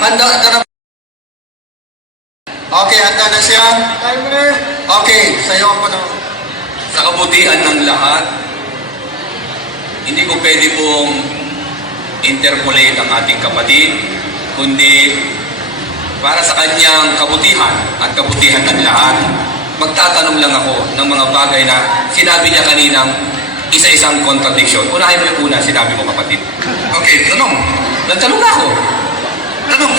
handa ka na. Okay, handa na siya. Timer. Okay, sa'yo ang panahon. Sa kabutihan ng lahat, hindi ko pwede pong interpolate ang ating kapatid, kundi para sa kanyang kabutihan at kabutihan ng lahat, magtatanong lang ako ng mga bagay na sinabi niya kaninang isa-isang contradiction. Unahin mo yung una, sinabi mo kapatid. Okay, tanong. Nagtanong na ako. Tanong.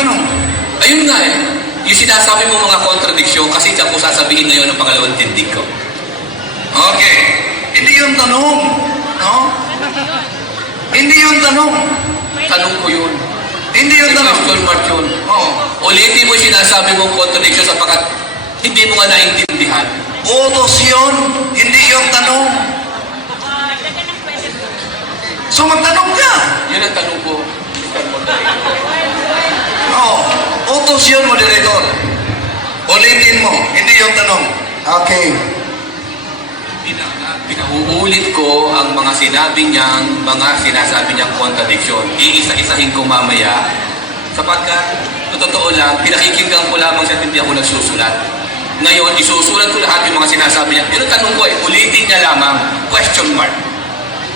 Ayun nga eh. Yung sinasabi mo mga contradiction, kasi diyan ko sasabihin ngayon ang pangalawang tindig ko. Okay. Hindi yung tanong. No? Hindi yung tanong. Tanong ko yun. Hindi yung tanong. Question mark yun. Oo. Ulitin mo yung sinasabi mong contradiction sapagkat hindi mo nga naintindihan. Utos yun. Hindi yung tanong. So magtanong ka. Yun ang tanong ko. Oo. Utos yun, moderator. Ulitin mo. Hindi yung tanong. Okay. Pinauulit ko ang mga sinabi niyang, mga sinasabi niyang contradiction. Iisa-isahin ko mamaya sapagkat, totoo lang, pinakikinggan ko lamang siya at hindi ako nagsusulat. Ngayon, isusulat ko lahat yung mga sinasabi niya. Yun ang tanong ko ulitin niya lamang, question mark.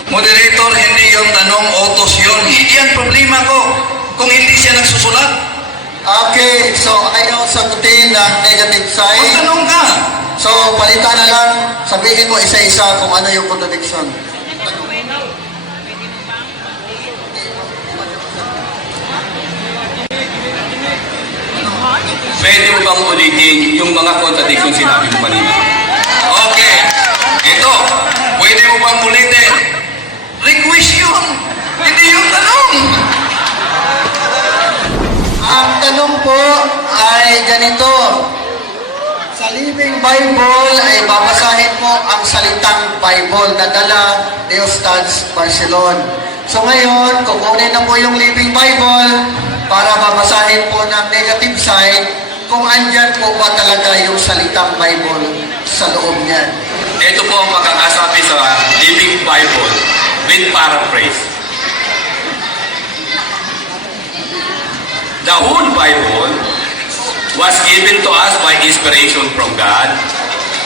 Moderator, hindi yung tanong, utos yun. Yan problema ko. Kung hindi siya nagsusulat. Okay, so ayaw sagutin ng negative side. Magtanong ka. So, palitan na lang. Sabihin mo isa-isa kung ano yung contradiction. Pwede mo bang ulitin yung mga contradiction sinabi mo kanina? Okay. Ito, pwede mo bang ulitin? Request yun. Hindi yung tanong. Ang tanong po ay ganito. Sa Living Bible ay babasahin mo ang salitang Bible na dala ni Ustaz Barcelon. So ngayon, kukunin na po yung Living Bible para babasahin po ng negative side kung andyan po ba talaga yung salitang Bible sa loob niyan. Ito po ang makakasabi sa Living Bible with paraphrase. The whole Bible was given to us by inspiration from God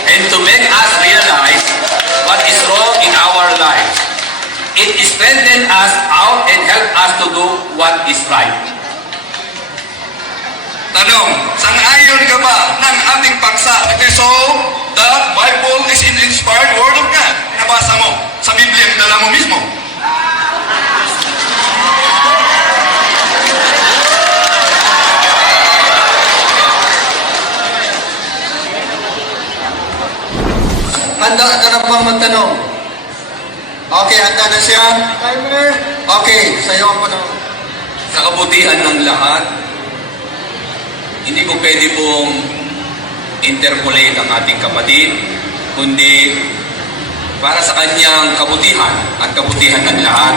and to make us realize what is wrong in our lives. It strengthens us out and helps us to do what is right. Tanong, sang-ayon ka ba ng ating paksa? Okay, so, the Bible is an inspired word of God. Nabasa mo sa Biblia, dala mo mismo. Handa ka na bang magtanong? Okay, handa na siya. Timer. Okay, sa'yo ang panahon. Sa kabutihan ng lahat, hindi ko pwede pong interpolate ang ating kapatid, kundi para sa kanyang kabutihan at kabutihan ng lahat,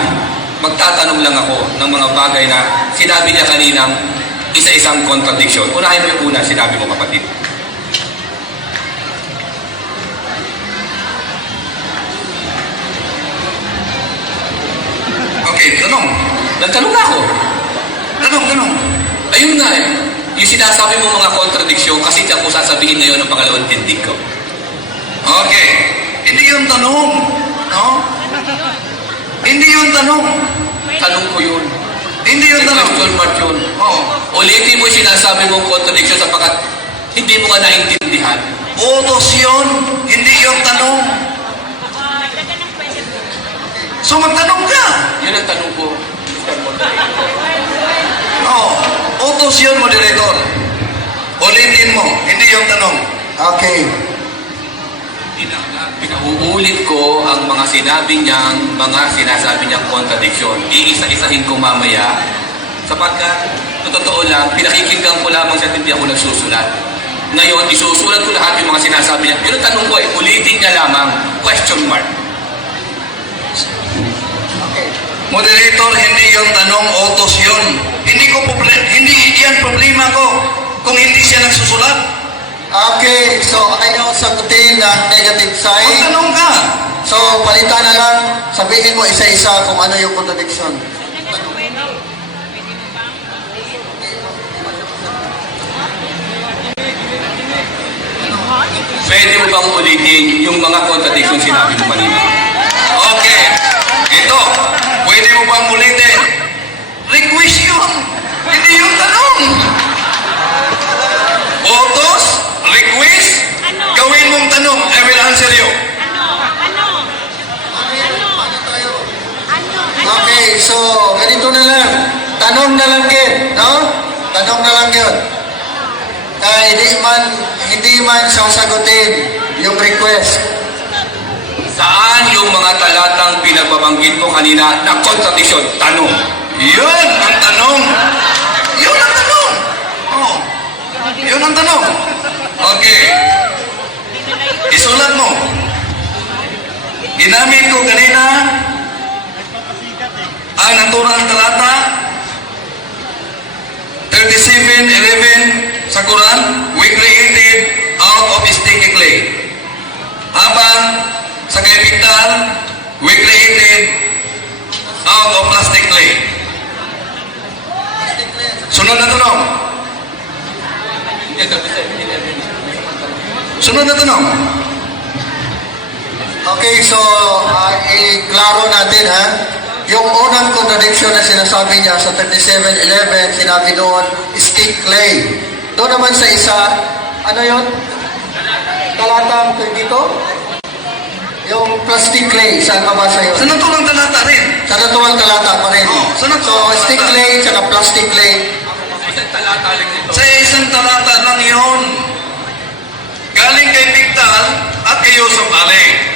magtatanong lang ako ng mga bagay na sinabi niya kaninang isa-isang contradiction. Unahin mo yung una, sinabi mo kapatid. Okay, tanong. Nagtanong na ako. Tanong. Ayun nga eh. Yung sinasabi mo mga contradiction, kasi diyan ko sasabihin ngayon ang pangalawang tindig ko. Okay. Hindi yung tanong. No? Hindi yung tanong. Tanong ko yun. Hindi yung tanong. Question mark yun. Oo. Ulitin mo yung sinasabi mong contradiction sapagkat hindi mo nga naintindihan. Utos yun. Hindi yung tanong. So magtanong ka. Yun ang tanong ko. Oo. Utos yun, moderator. Ulitin mo. Hindi yung tanong. Okay. Pinauulit ko ang mga sinabi niyang, mga sinasabi niyang contradiction. Iisa-isahin ko mamaya sapagkat, totoo lang, pinakikinggan ko lamang siya at hindi ako nagsusulat. Ngayon, isusulat ko lahat yung mga sinasabi niya. Yun ang tanong ko ulitin niya lamang, question mark. Okay. Moderator, hindi yung tanong, utos yun. Hindi yan problema ko kung hindi siya nagsusulat. Okay, so ayaw sagutin ng negative side. Magtanong ka. So, palitan na lang. Sabihin mo isa-isa kung ano yung contradiction. pwede mo bang ulitin yung mga contradiction sinabi mo kanina? Okay. Ito, pwede mo bang ulitin? Request yun. Hindi yung tanong. Botos, request, gawin mong tanong. I will answer you. Okay, so ganito na lang. Tanong na lang din, no? Tanong na lang yun. Kaya hindi man sasagutin yung request. Saan yung mga talatang pinagbabanggit mo kanina na contradiction? Tanong. Yun ang tanong. Yun ang tanong. Oh. Yun ang tanong. Okay. Isulat mo. Ginamit ko kanina ang naturang talata 37:11 sa Quran, we created out of sticky clay. Habang sa kay Pictal, we created out of plastic clay. Sunod na tanong. Sunod na tanong. Okay, so i-klaro natin ha. Yung unang contradiction na sinasabi niya sa 37:11, sinabi doon, stick clay. Doon naman sa isa, ano yun? Talatang 22? Yung plastic clay, saan mabasa yun? Sa naturang talata rin. Sa natuwang talata pa rin. Oh, sa So, natuwang stick talata. clay, tsaka plastic clay. Isang talata lang ito. Sa isang talata lang yun. Galing kay Pictal at kay Yusuf Ali.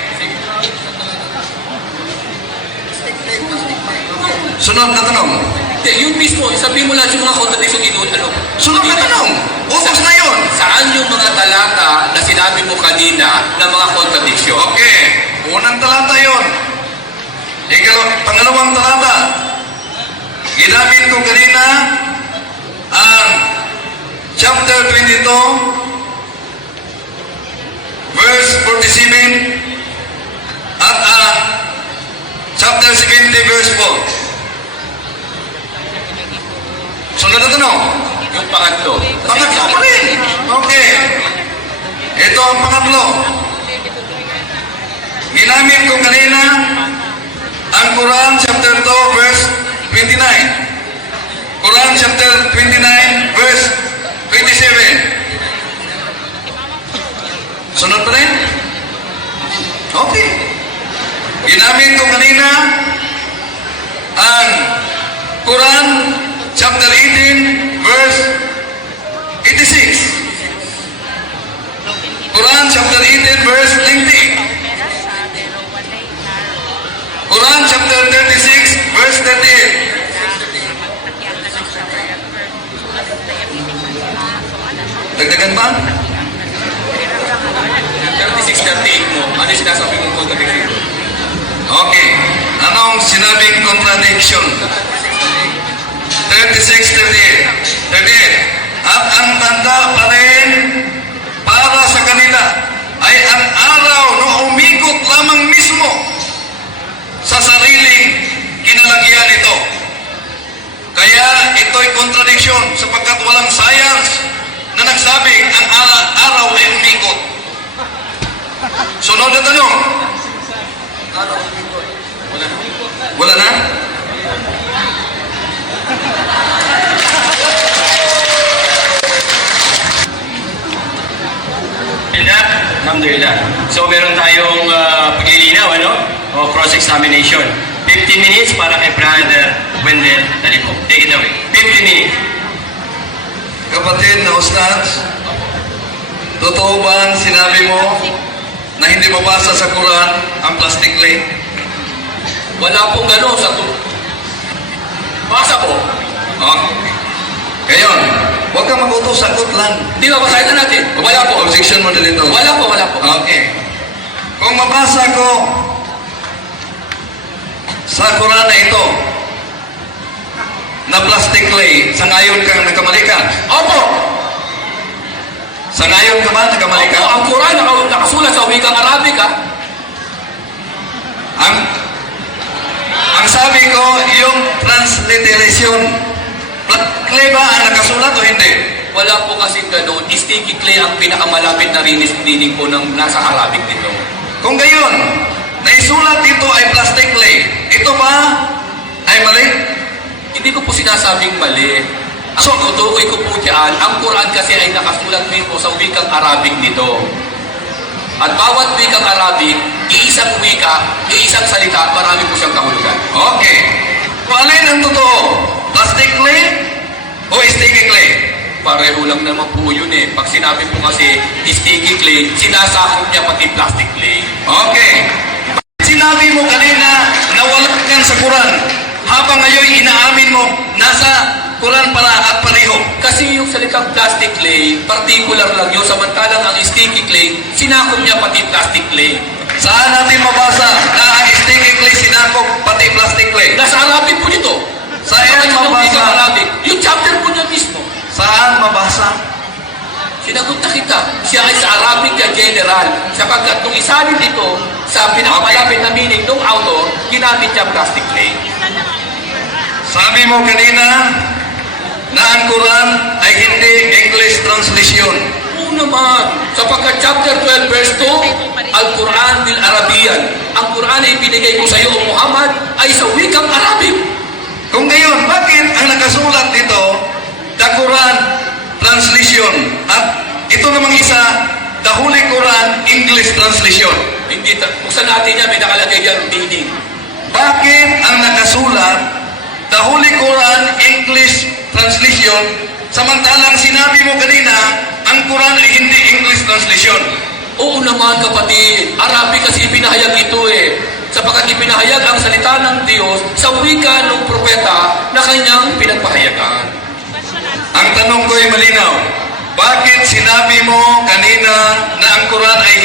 Sunod na tanong. Hindi, yun mismo, sabi mo lahat yung mga contradiction dito. Ano? Sunod na tanong. Utos na yun. Saan yung mga talata na sinabi mo kanina na mga contradiction? Okay. Unang talata yun. Pangalawang talata. Ginamit ko kanina ang chapter 22 verse 47 at chapter 70 verse 4. Sunod na tanong. Yung pangatlo. Pangatlo pa rin. Okay. Ito ang pangatlo. Ginamit ko kanina ang Quran chapter 2 verse 29. Quran chapter 29 verse 27. Sunod pa rin? Okay. Ginamit ko kanina ang Quran chapter 18 verse 86. Quran chapter 18 verse 90. Quran chapter 36 verse 38. Dagdagan pa? 36-38 mo, ano yung sinasabi mong contradiction? Okay. Anong sinabing contradiction? 36, 38. At ang tanda pa rin para sa kanila ay ang araw na umikot lamang mismo sa sariling kinalagyan nito. Kaya ito'y contradiction sapagkat walang science na nagsabing ang araw ay umikot. Sunod na tanong. Wala na? Alhamdulillah. So meron tayong paglilinaw, ano? O cross-examination. 15 minutes para kay Brother Wendell Talipo. Take it away. 15 minutes. Kapatid na Ustads, totoo ba ang sinabi mo na hindi mabasa sa Quran ang plastic clay? Wala pong gano'n sa basa po. Ngayon, huwag kang mag-utos, sagot lang. Hindi ba basahin na natin? Wala po. Objection mo na dito. Wala po, wala po. Okay. Kung mabasa ko sa Quran na ito na plastic clay, sa ngayon kang nagkamali ka. Opo. Sa ngayon ka ba nagkamali ka? Opo, ang Quran nakasulat sa wikang Arabic, ha? Ang sabi ko, yung transliteration, clay ba ang nakasulat o hindi? wala po kasing ganun. Sticky clay ang pinakamalapit na rinig po ng nasa Arabic nito. Kung gayon, naisulat dito ay plastic clay. Ito ba ay mali? Hindi ko po sinasabing mali. Ang tinutukoy ko po dyan, ang Quran kasi ay nakasulat po sa wikang Arabic nito. At bawat wikang Arabic, iisang wika, iisang salita, marami po siyang kahulugan. Okay. Kung alin ang totoo? Plastic clay o sticky clay? Pareho lang naman po yun eh. Pag sinabi po kasi sticky clay, sinasakop niya pati plastic clay. Okay. Sinabi mo kanina na wala kang sa Quran. Habang ngayon inaamin mo, nasa Quran pala at pareho. Kasi yung salitang plastic clay, particular lang yun. Samantalang ang sticky clay, sinakop niya pati plastic clay. Saan natin mabasa na ang sticky clay sinakop pati plastic clay? Nasa Arabic po nito. Saan mabasa? Arabic. Yung chapter po niya mismo. Saan mabasa? Sinagot na kita. Siya ay sa Arabic na general. Sapagkat nung isalin dito, sa pinakamalapit na meaning ng author, ginamit niya plastic clay. Sabi mo kanina na ang Quran ay hindi English translation. Oo naman. Sapagkat chapter 12 verse 2, Al-Quran bil Arabiyan. Ang Quran ay binigay ko sa iyo, O Muhammad, ay sa wikang Arabic. Kung gayon, bakit ang nakasulat dito, the Quran translation, at ito namang isa, the Holy Quran English translation? Hindi, buksan natin yan, may nakalagay dyan, meaning. Bakit ang nakasulat, the Holy Quran English translation, samantalang sinabi mo kanina, ang Quran ay hindi English translation? Oo naman kapatid, Arabic kasi ipinahayag ito eh. Sapagkat ipinahayag ang salita ng Diyos sa wika ng propeta na kanyang pinagpahayagan. Ang tanong ko ay malinaw. Bakit sinabi mo kanina na ang Quran ay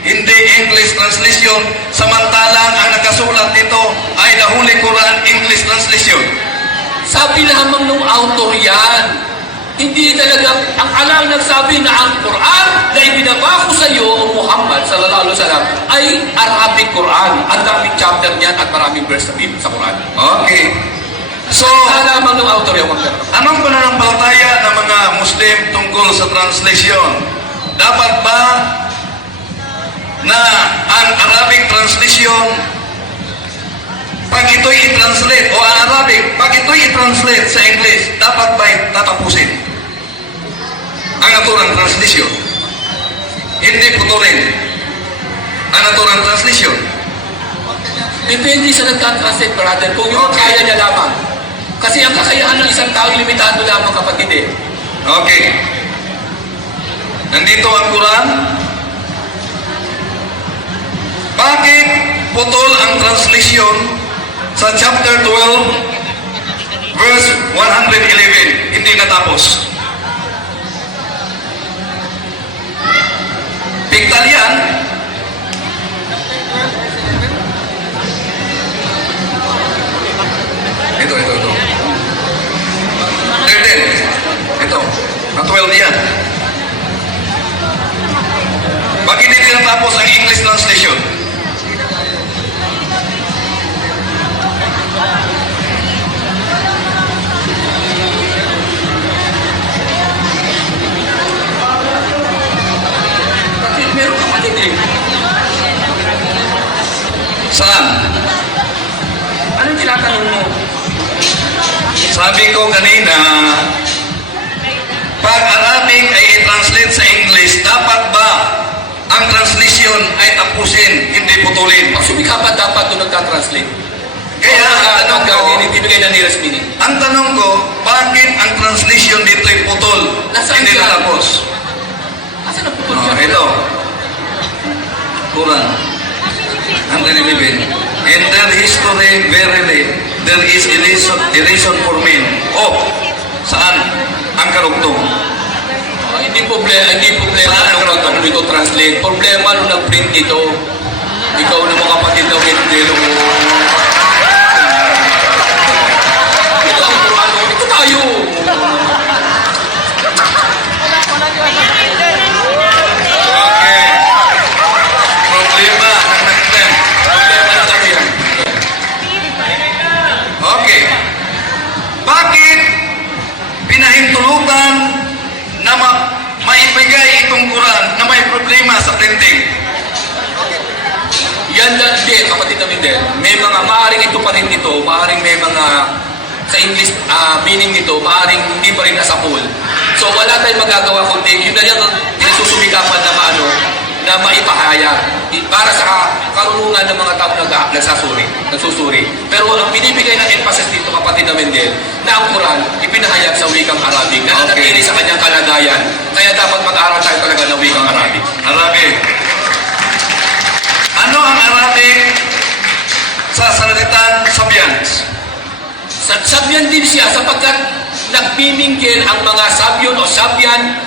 hindi English translation, samantalang ang nakasulat nito ay the Holy Quran English translation? Sabi lamang ng author yan. Hindi talaga, ang alang nagsabi na ang Quran na ibinaba ko sa iyo, O Muhammad, sallallahu alaihi wasallam, ay Arabic Quran. Ang daming chapter niyan at maraming verse sa Quran. Okay. So, Lamang ng author yung magkano. anong pananampalataya ng mga Muslim tungkol sa translation? Dapat ba na ang Arabic translation, pag ito'y i-translate, o ang Arabic, pag ito'y i-translate sa English, dapat ba'y tatapusin ang naturang translation? Hindi putulin ang naturang translation. Depende sa nagka-translate, brother, kung yung Okay. kaya niya lamang. Kasi ang kakayahan ng isang tao, limitado lamang, kapatid eh. Okay. Nandito ang Quran. Bakit putol ang translation sa chapter 12, verse 111? Hindi natapos. Pigtal yan. Ito. 13. Ito. Na-12 yan. Bakit hindi natapos ang English translation? Meron kapatid eh. Saan? Anong tinatanong mo? Sabi ko kanina, pag Arabic ay i-translate sa English, dapat ba ang translation ay tapusin, hindi putulin? Pag sumikapat, dapat doon nagka-translate. Kaya Ano ang gagawin? Ibigay na nearest meaning. ang tanong ko, bakit ang translation dito ay putol? Nasaan Hindi siya? natapos. Asan ang putol Oh, siya? ito. Quran. 111. In their history, verily, there is a reason for men. Oh, saan? Ang karugtong. Hindi problema Saan ang nung nag ito translate. Problema nung nag-print ito. Ikaw na mga kapatid na Wendelo. Ito ang Quran. Ito tayo. Okay. Problema ng nag-print. Problema na tayo yan. Okay. Bakit pinahintulutan Wendell, may mga, maaaring ito pa rin ito, maaaring may mga, sa English meaning nito, maaaring hindi pa rin nasa full. So wala tayong magagawa kundi, yun na yan ang pinagsusumikapan na maano, na maipahayag para sa karunungan ng mga tao nagsusuri. Pero ang binibigay ng emphasis dito, kapatid na Wendell, na ang Quran, ipinahayag sa wikang Arabic, na nanatili sa kanyang kalagayan. Kaya dapat mag-aral tayo talaga ng wikang Arabic. Arabic. Ano ang Arabic sa salitan Sabians? Sabyan din siya sapagkat nagmiminggil ang mga sabyon o sabians,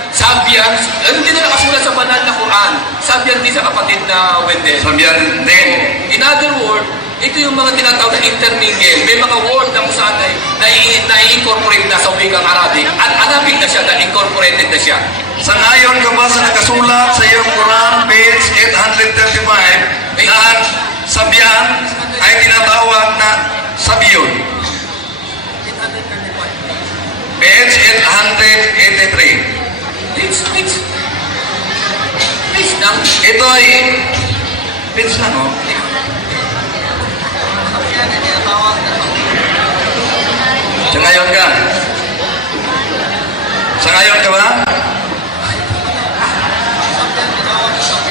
hindi na nakasulat sa banal na Quran. Sabyan din sa kapatid na Wendell. Sabian din. In other words, ito yung mga tinatawag na intermingle. May mga word na kung saan na-incorporate na sa wikang Arabic. At Arabic na siya, na-incorporated na siya. Sangayon ka ba sa nakasulat sa iyong Quran, page 835, na ang Sabian ay tinatawag na Sabiyon? Page 883. Please lang. Ito ay page lang, oh. Sangayon ka? Sangayon ka ba?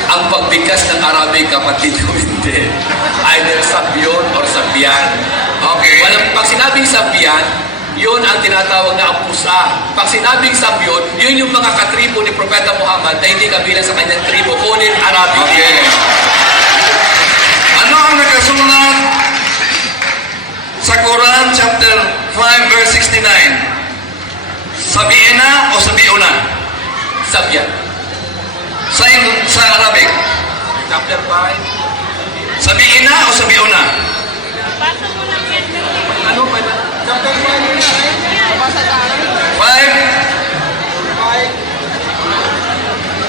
Ang pagbigkas ng Arabic, kapatid ko hindi. Either sabyon or sabyan. Okay. Pag sinabing sabyan, yun ang tinatawag na ampusa. Pag sinabing sabyon, yun yung mga katribo ni Propeta Muhammad na hindi kabilang sa kanyang tribo, ngunit Arabic. Okay. Ano ang nakasulat sa Quran chapter 5 verse 69? Sabiina o sabiuna? Sabyan. Sa Arabic, Chapter 5. sabiina o sabiuna? Ano ba? Chapter 5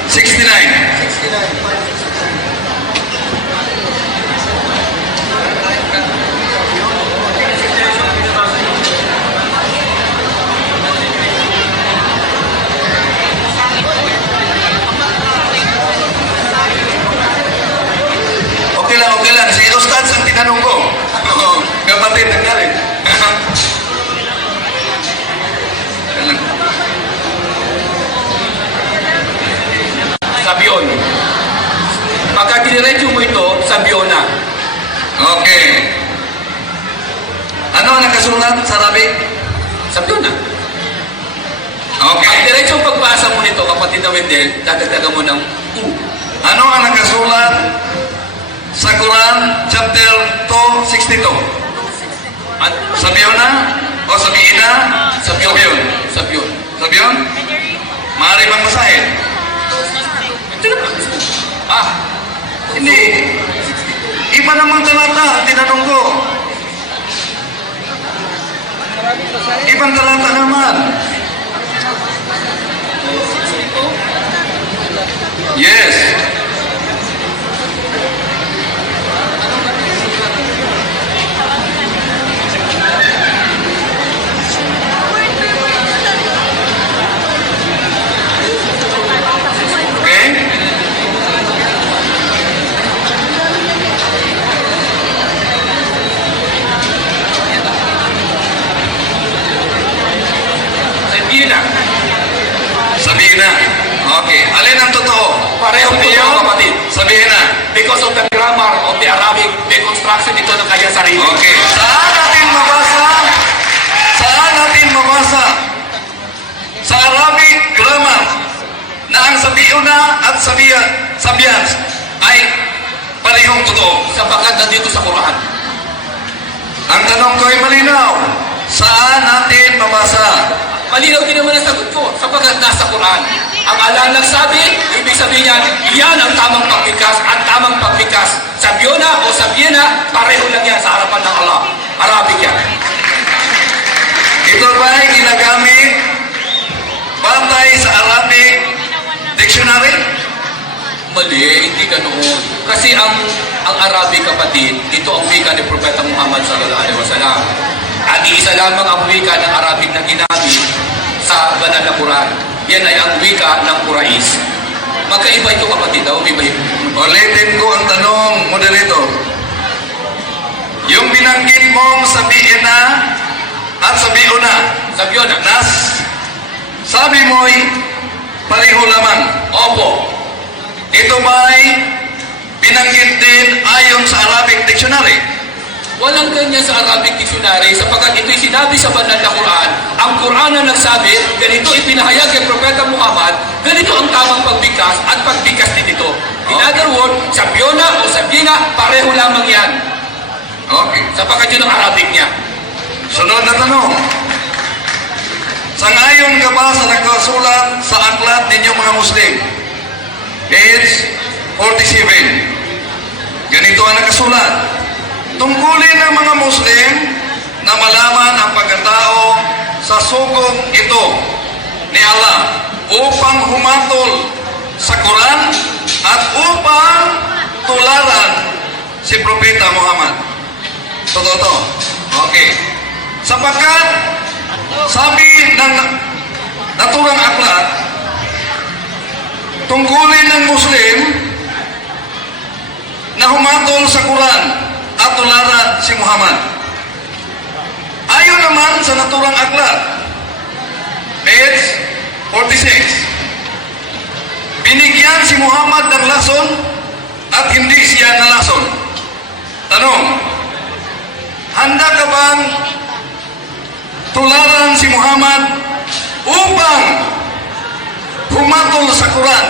69. Okay lang. Si Ustads ang tinanong ko. Kapatid, naggaling. Sabyon. Pagka diniretso mo ito, sabyon na. Okay. Ano ang nakasulat sa Arabic? Sabyon na. Okay. Ang diretsong pagbasa mo nito, kapatid na Wendell, dadagdagan mo ng U. Ano ang nakasulat sa Quran chapter 262? At Sabiona o sabiina? Sabion. sabyon. Sabion? Maaari bang masahin? Ito na pa. Hindi. Iba namang talata, tinanong ko. Ibang talata naman. Yes. Okay? Sabihin na. Sabihin na. Okay. Alin ang totoo? Parehong Sabihin totoo, yun? kapatid. Sabihin na. Because of the grammar of the Arabic deconstruction ito ng kanyang sarili. Okay. Saan natin mabasa? Sa Arabic grammar na ang sabiuna at sabians ay parehong totoo. Sapagkat nandito sa Quran. Ang tanong ko ay malinaw. Saan natin mabasa? Malinaw din naman ang sagot ko, sapagkat nasa Quran. Ang Allah nagsabi, ibig sabihin niyan, iyan ang tamang pagbigkas at tamang pagbigkas. Sabyona o sabyena, pareho lang yan sa harapan ng Allah. Arabic yan. Ito ba ay ginagamit batay sa Arabic dictionary? Mali, hindi ganoon. Kasi ang Arabic, kapatid, ito ang wika ni Propeta Muhammad sallallahu alaihi wasallam. At iisa lamang ang wika ng Arabic na ginamit sa banal na Quran. Yan ay ang wika ng Quraysh. Magkaiba ito, kapatid. Umiba ito. Ulitin ko ang tanong, moderator. Yung binanggit mong sabihin na at sabihin na, Sabi yun, sabi mo'y pareho lamang. opo. Ito ba'y binanggit din ayon sa Arabic Dictionary? Walang ganyan sa Arabic Dictionary sapagkat ito'y sinabi sa banal na Quran. Ang Quran na nagsabi, ganito ipinahayag kay Propeta Muhammad, ganito ang tamang pagbigkas at pagbigkas din ito. In other words, sabyona o sabyina, pareho lamang yan. Okay. Sapagkat yun ang Arabic niya. Sunod na tanong. Sangayon ka ba sa nagkasulat sa aklat ninyong mga Muslim? Page 47. Ganito ang nakasulat. Tungkulin ng mga Muslim na malaman ang pagkatao sa sugong ito ni Allah upang humatol sa Quran at upang tularan si Propeta Muhammad. Totoo to. Okay. Sapagkat sabi ng naturang aklat, tungkulin ng Muslim na humatol sa Quran at tularan si Muhammad. Ayon naman sa naturang aklat, page 46, binigyan si Muhammad ng lason at hindi siya nalason. Tanong, handa ka bang tularan si Muhammad upang humatol sa Quran?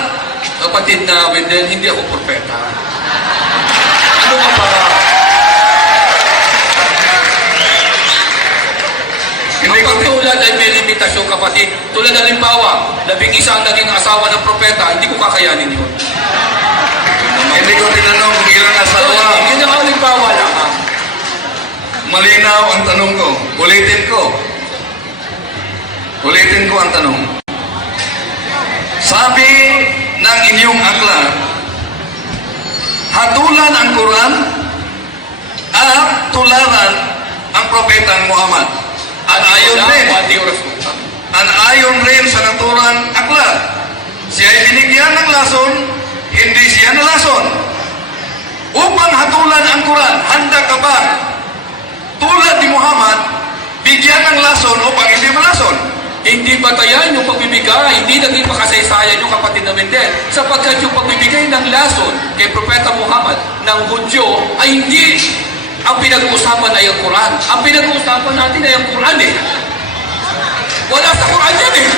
Kapatid na Wendell, hindi ako propeta. Ano ka para? Hindi Ang ko pagtulad ay may limitasyon, kapatid. Tulad ng halimbawa, 11 ang naging asawa ng propeta, hindi ko kakayanin yun. Hindi ko tinanong kung ilang asawa. Yun ang halimbawa lang. Malinaw ang tanong ko. Ulitin ko. Ulitin ko ang tanong. Sabi ng inyong aklat, hatulan ang Quran at tularan ang propetang Muhammad. At ayon rin sa naturang aklat, siya ay binigyan ng lason, hindi siya nalason. Upang hatulan ang Quran, handa ka ba tulad ni Muhammad, bigyan ng lason upang hindi malason? Hindi batayan yung pagbibigay, hindi naging makasaysayan yung kapatid na Wendell. Sapagkat yung pagbibigay ng lason kay Propeta Muhammad ng Hudyo ay hindi ang pinag-uusapan ay ang Quran. Ang pinag-uusapan natin ay ang Quran eh. Wala sa Quran yan eh.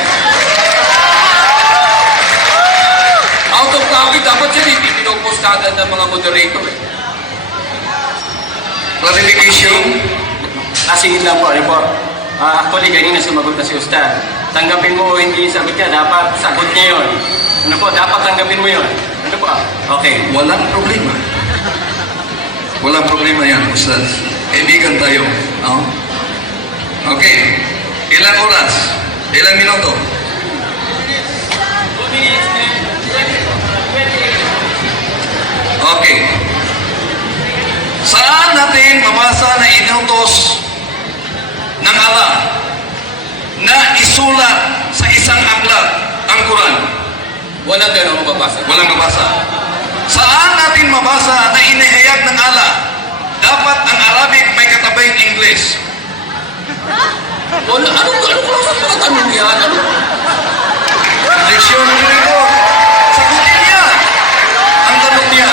Out of topic, dapat yan hindi pinopos kagad ng mga moderator eh. Clarification. Asingin lang po, ano po. Actually, kanina sumagot na si Ustad. Tanggapin mo o hindi yung sagot niya, dapat sagot niya yun. Ano po, dapat tanggapin mo yun. Ano po? Okay. Walang problema. Walang problema yan, Ustaz. Kaibigan tayo. No? Okay. Ilang oras? Ilang minuto? Okay. Saan natin mabasa na inutos ng Allah na isulat sa isang aklat ang Quran? Walang ganun mababasa. Walang mabasa. Saan natin mabasa na inihayag ng Allah dapat ang Arabic may katabing English? Wala, anong klase mga tanong yan? Ano? Dictionary ko. Sagutin niya ang tanong niya.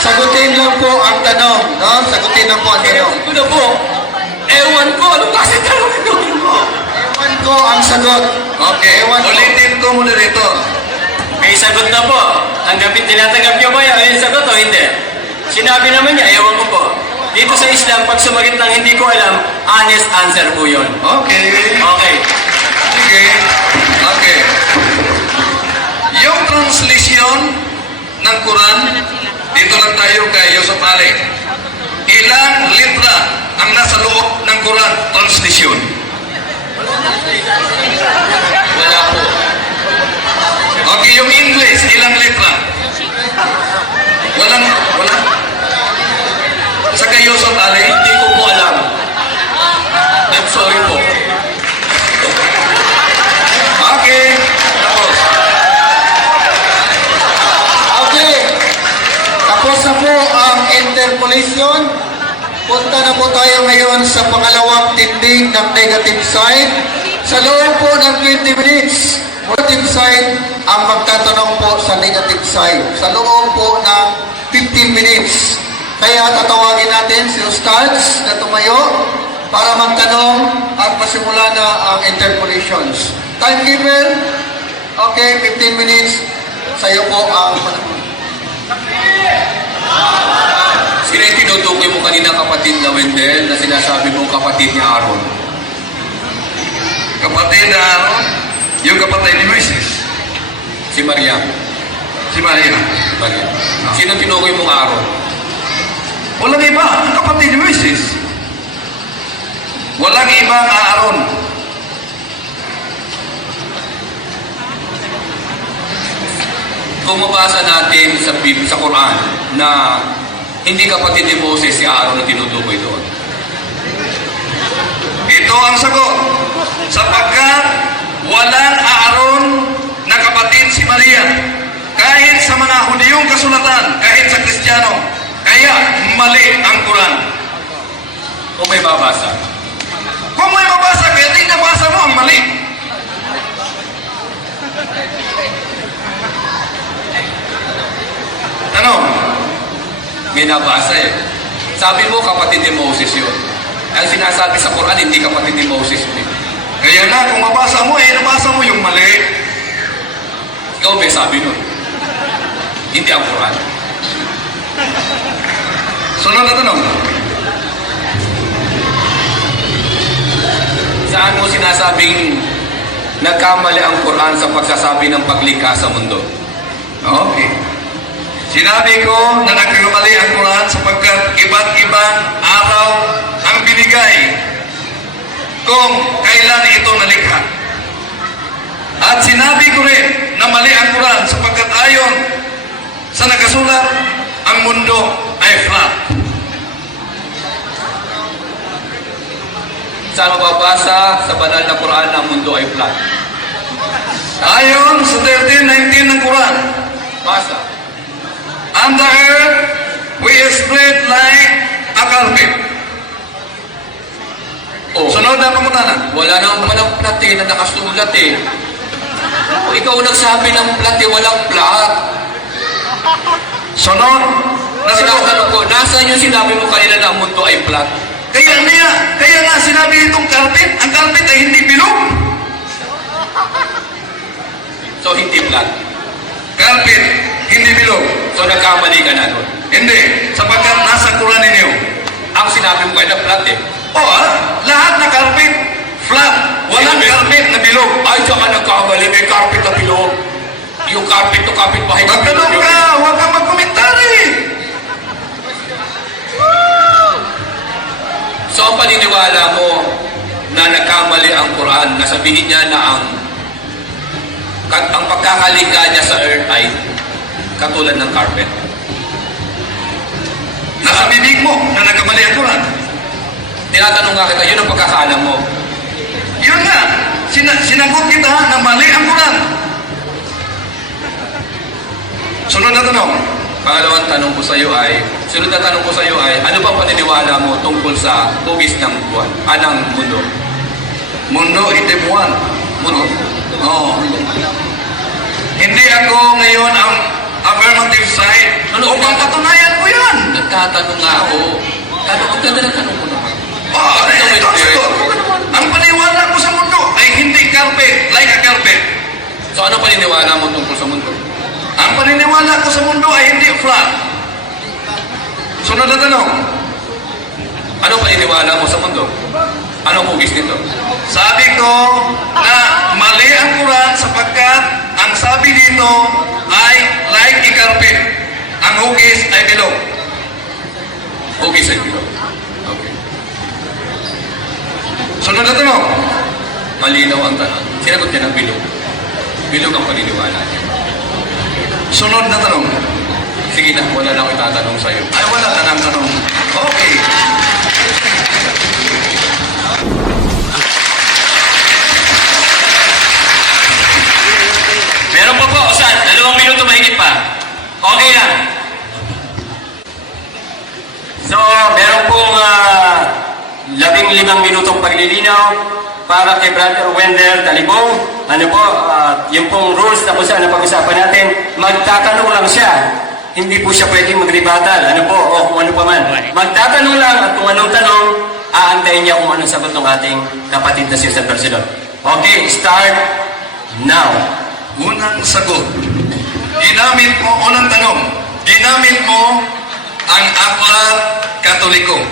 Sagutin lang po ang tanong, no? Sagutin lang po ang tanong. Ito na po. Ewan ko, anong klase tanong ito? Ewan ko ang sagot. Okay, Ewan ko. ulitin ko muna rito. May sagot na po. Tanggapin, tinatanggap niyo ba yung sagot o hindi? Sinabi naman niya, ewan ko po. Dito sa Islam, pag sumagot ng hindi ko alam, honest answer po yun. Okay. Okay. Okay. Okay. Yung translation ng Quran, dito lang tayo kay Yusuf Ali. Ilang litra ang nasa loob ng Quran translation? Wala po. Okay, yung English, ilang litra? Wala? Sa kay Yusuf Ali? Hindi ko po alam. I'm sorry po. Okay. Tapos. Okay. Tapos na po ang interpolation. Punta na po tayo ngayon sa pangalawang tindig ng negative side. Sa loob po ng 20 minutes, positive side ang magtatanong po sa negative side. Sa loob po ng 15 minutes. Kaya tatawagin natin si Ustads na tumayo para magtanong at pasimula na ang interpolations. Timekeeper, okay, 15 minutes. Sa'yo po ang panahon. Sino yung tinutukoy mo kanina kapatid na Wendell na sinasabi mong kapatid ni Aaron? Kapatid na Aaron, yung kapatid ni Moises, Si Maria. si Maria. Maria. Sino tinukoy mong Aaron? Walang iba, ang kapatid ni Moises. Walang ibang Aaron. Kung mabasa natin sa Quran na hindi kapatid ni Moses si Aaron na tinutukoy doon. Ito ang sagot. Sapagkat walang Aaron na kapatid si Maria. Kahit sa mga Hudiyong kasulatan, kahit sa Kristiyano. Kaya mali ang Quran. Kung may babasa. Kung may mabasa, kaya di nabasa mo ang mali. Ano? May nabasa eh. Sabi mo kapatid ni Moses yun. Ang sinasabi sa Quran, hindi kapatid ni Moses yun eh. Kaya na, kung mabasa mo, nabasa mo yung mali. Ikaw may sabi nun. Hindi ang Quran. Sunod na tanong. Saan mo sinasabing nagkamali ang Quran sa pagsasabi ng paglikha sa mundo? Okay. Sinabi ko na nagkamali ang Quran sapagkat iba't ibang araw ang binigay kung kailan ito nalikha. At sinabi ko rin na mali ang Quran sapagkat ayon sa nakasulat, ang mundo ay flat. Saan mababasa sa banal na Quran na ang mundo ay flat? Ayon sa 13:19 ng Quran, Basa. on the earth we spread like a carpet. Oh, Sunod na pangutana. wala naman ang plat eh, na nakasulat eh. O, ikaw nagsabi ng plat eh, walang plat. Sunod na sagot. Sinatanong ko, nasaan yung sinabi mo kanina na ang mundo ay flat? Kaya nga sinabi itong carpet, ang carpet ay hindi bilog. So, hindi flat. Carpet, hindi bilog. So, nagkamali ka na doon. Hindi, sapagkat nasa Quran ninyo. Ang sinabi mo kanina flat eh. Lahat na carpet, flat. Walang Sinabi- carpet na bilog. Ay, tsaka nagkamali, may carpet na bilog. Yung carpet to carpet bahay na bilog Magtanong yun. ka, huwag kang magkomentary. So, ang paniniwala mo na nagkamali ang Quran, na sabihin niya na ang pagkakalikha niya sa earth ay katulad ng carpet. Nasa bibig mo na nagkamali ang Quran. Tinatanong nga kita, yun ang pagkakaalam mo. Yun nga, sinagot kita na mali ang Quran. Sunod na tanong. Pangalawang tanong ko sa iyo ay, sunod na tanong ko sa iyo ay, ano bang paniniwala mo tungkol sa hugis ng buwan, ng mundo? Mundo, hindi buwan. Mundo. Oo. Hindi ako ngayon ang affirmative side. Ano? Upang patunayan ko yan. Nagtatanong nga ako. Ang ganda ng tanong ko naman. Ito ang sagot. Ang paniwala ko sa mundo ay hindi carpet, like a carpet. So ano paniniwala mo tungkol sa mundo? Ang paniniwala ko sa mundo ay hindi flat. Sunod na tanong. Ano paniniwala mo sa mundo? Anong hugis nito? Sabi ko na mali ang Quran sapagkat ang sabi dito ay like a carpet. Ang hugis ay bilog. Hugis ay bilog. Okay. Sunod na tanong. Malinaw ang tanong. Sinagot niya ng bilog. Bilog ang paniniwala niya. Sunod na tanong. Sige na, wala na ako itatanong sa iyo. Ay, wala ka nang tanong. Okay. Meron pa po, Ustad. 2 minuto mahigit pa. Okay lang. So, meron pong para kay Brother Wendell Talibong. Ano po, yung pong rules na kung saan na pag-usapan natin, magtatanong lang siya. Hindi po siya pwedeng mag-rebuttal. Ano po, o kung ano pa man. Magtatanong lang at kung anong tanong, aantayin niya kung anong sagot ng ating kapatid na si Sir Barcelon. Okay, start now. Unang sagot. Unang tanong. Ginamit mo ang aklat Katoliko.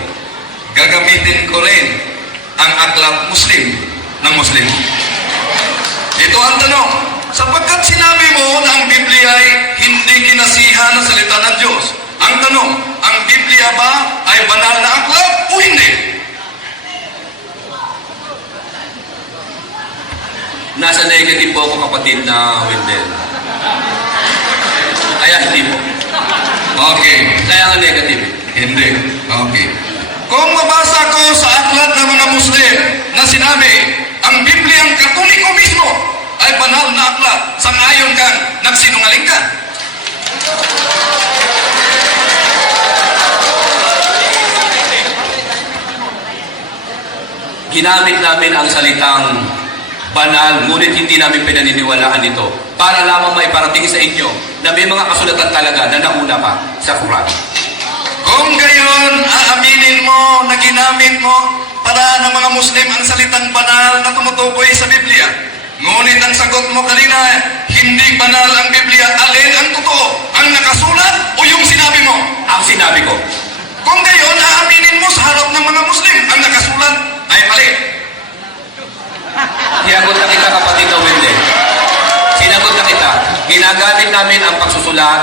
Gagamitin ko rin ang aklat Muslim ng Muslim. Ito ang tanong. Sapagkat sinabi mo na ang Biblia ay hindi kinasihan ng salita ng Diyos. Ang tanong, ang Biblia ba ay banal na aklat o hindi? Nasa negative po ako, kapatid na Wendell. Kaya hindi po. Okay. Kaya nga negative. Hindi. Okay. Kung mabasa ko sa aklat ng mga Muslim na sinabi, ang Bibliang Katoliko mismo ay banal na aklat, sang-ayon kang nagsinungaling ka. Ginamit namin ang salitang banal, ngunit hindi namin pinaniniwalaan ito para lamang maiparating sa inyo na may mga kasulatan talaga na nauna pa sa Quran. Kung gayon, aaminin mo na ginamit mo para ng mga Muslim ang salitang banal na tumutukoy sa Biblia. Ngunit ang sagot mo kanina, hindi banal ang Biblia. Alin ang totoo? Ang nakasulat o yung sinabi mo? Ang sinabi ko, Kung gayon, aaminin mo sa harap ng mga Muslim ang nakasulat ay mali. Sinagot na kita, kapatid na Wendell. Sinagot na kita. Ginagamit namin ang pagsusulat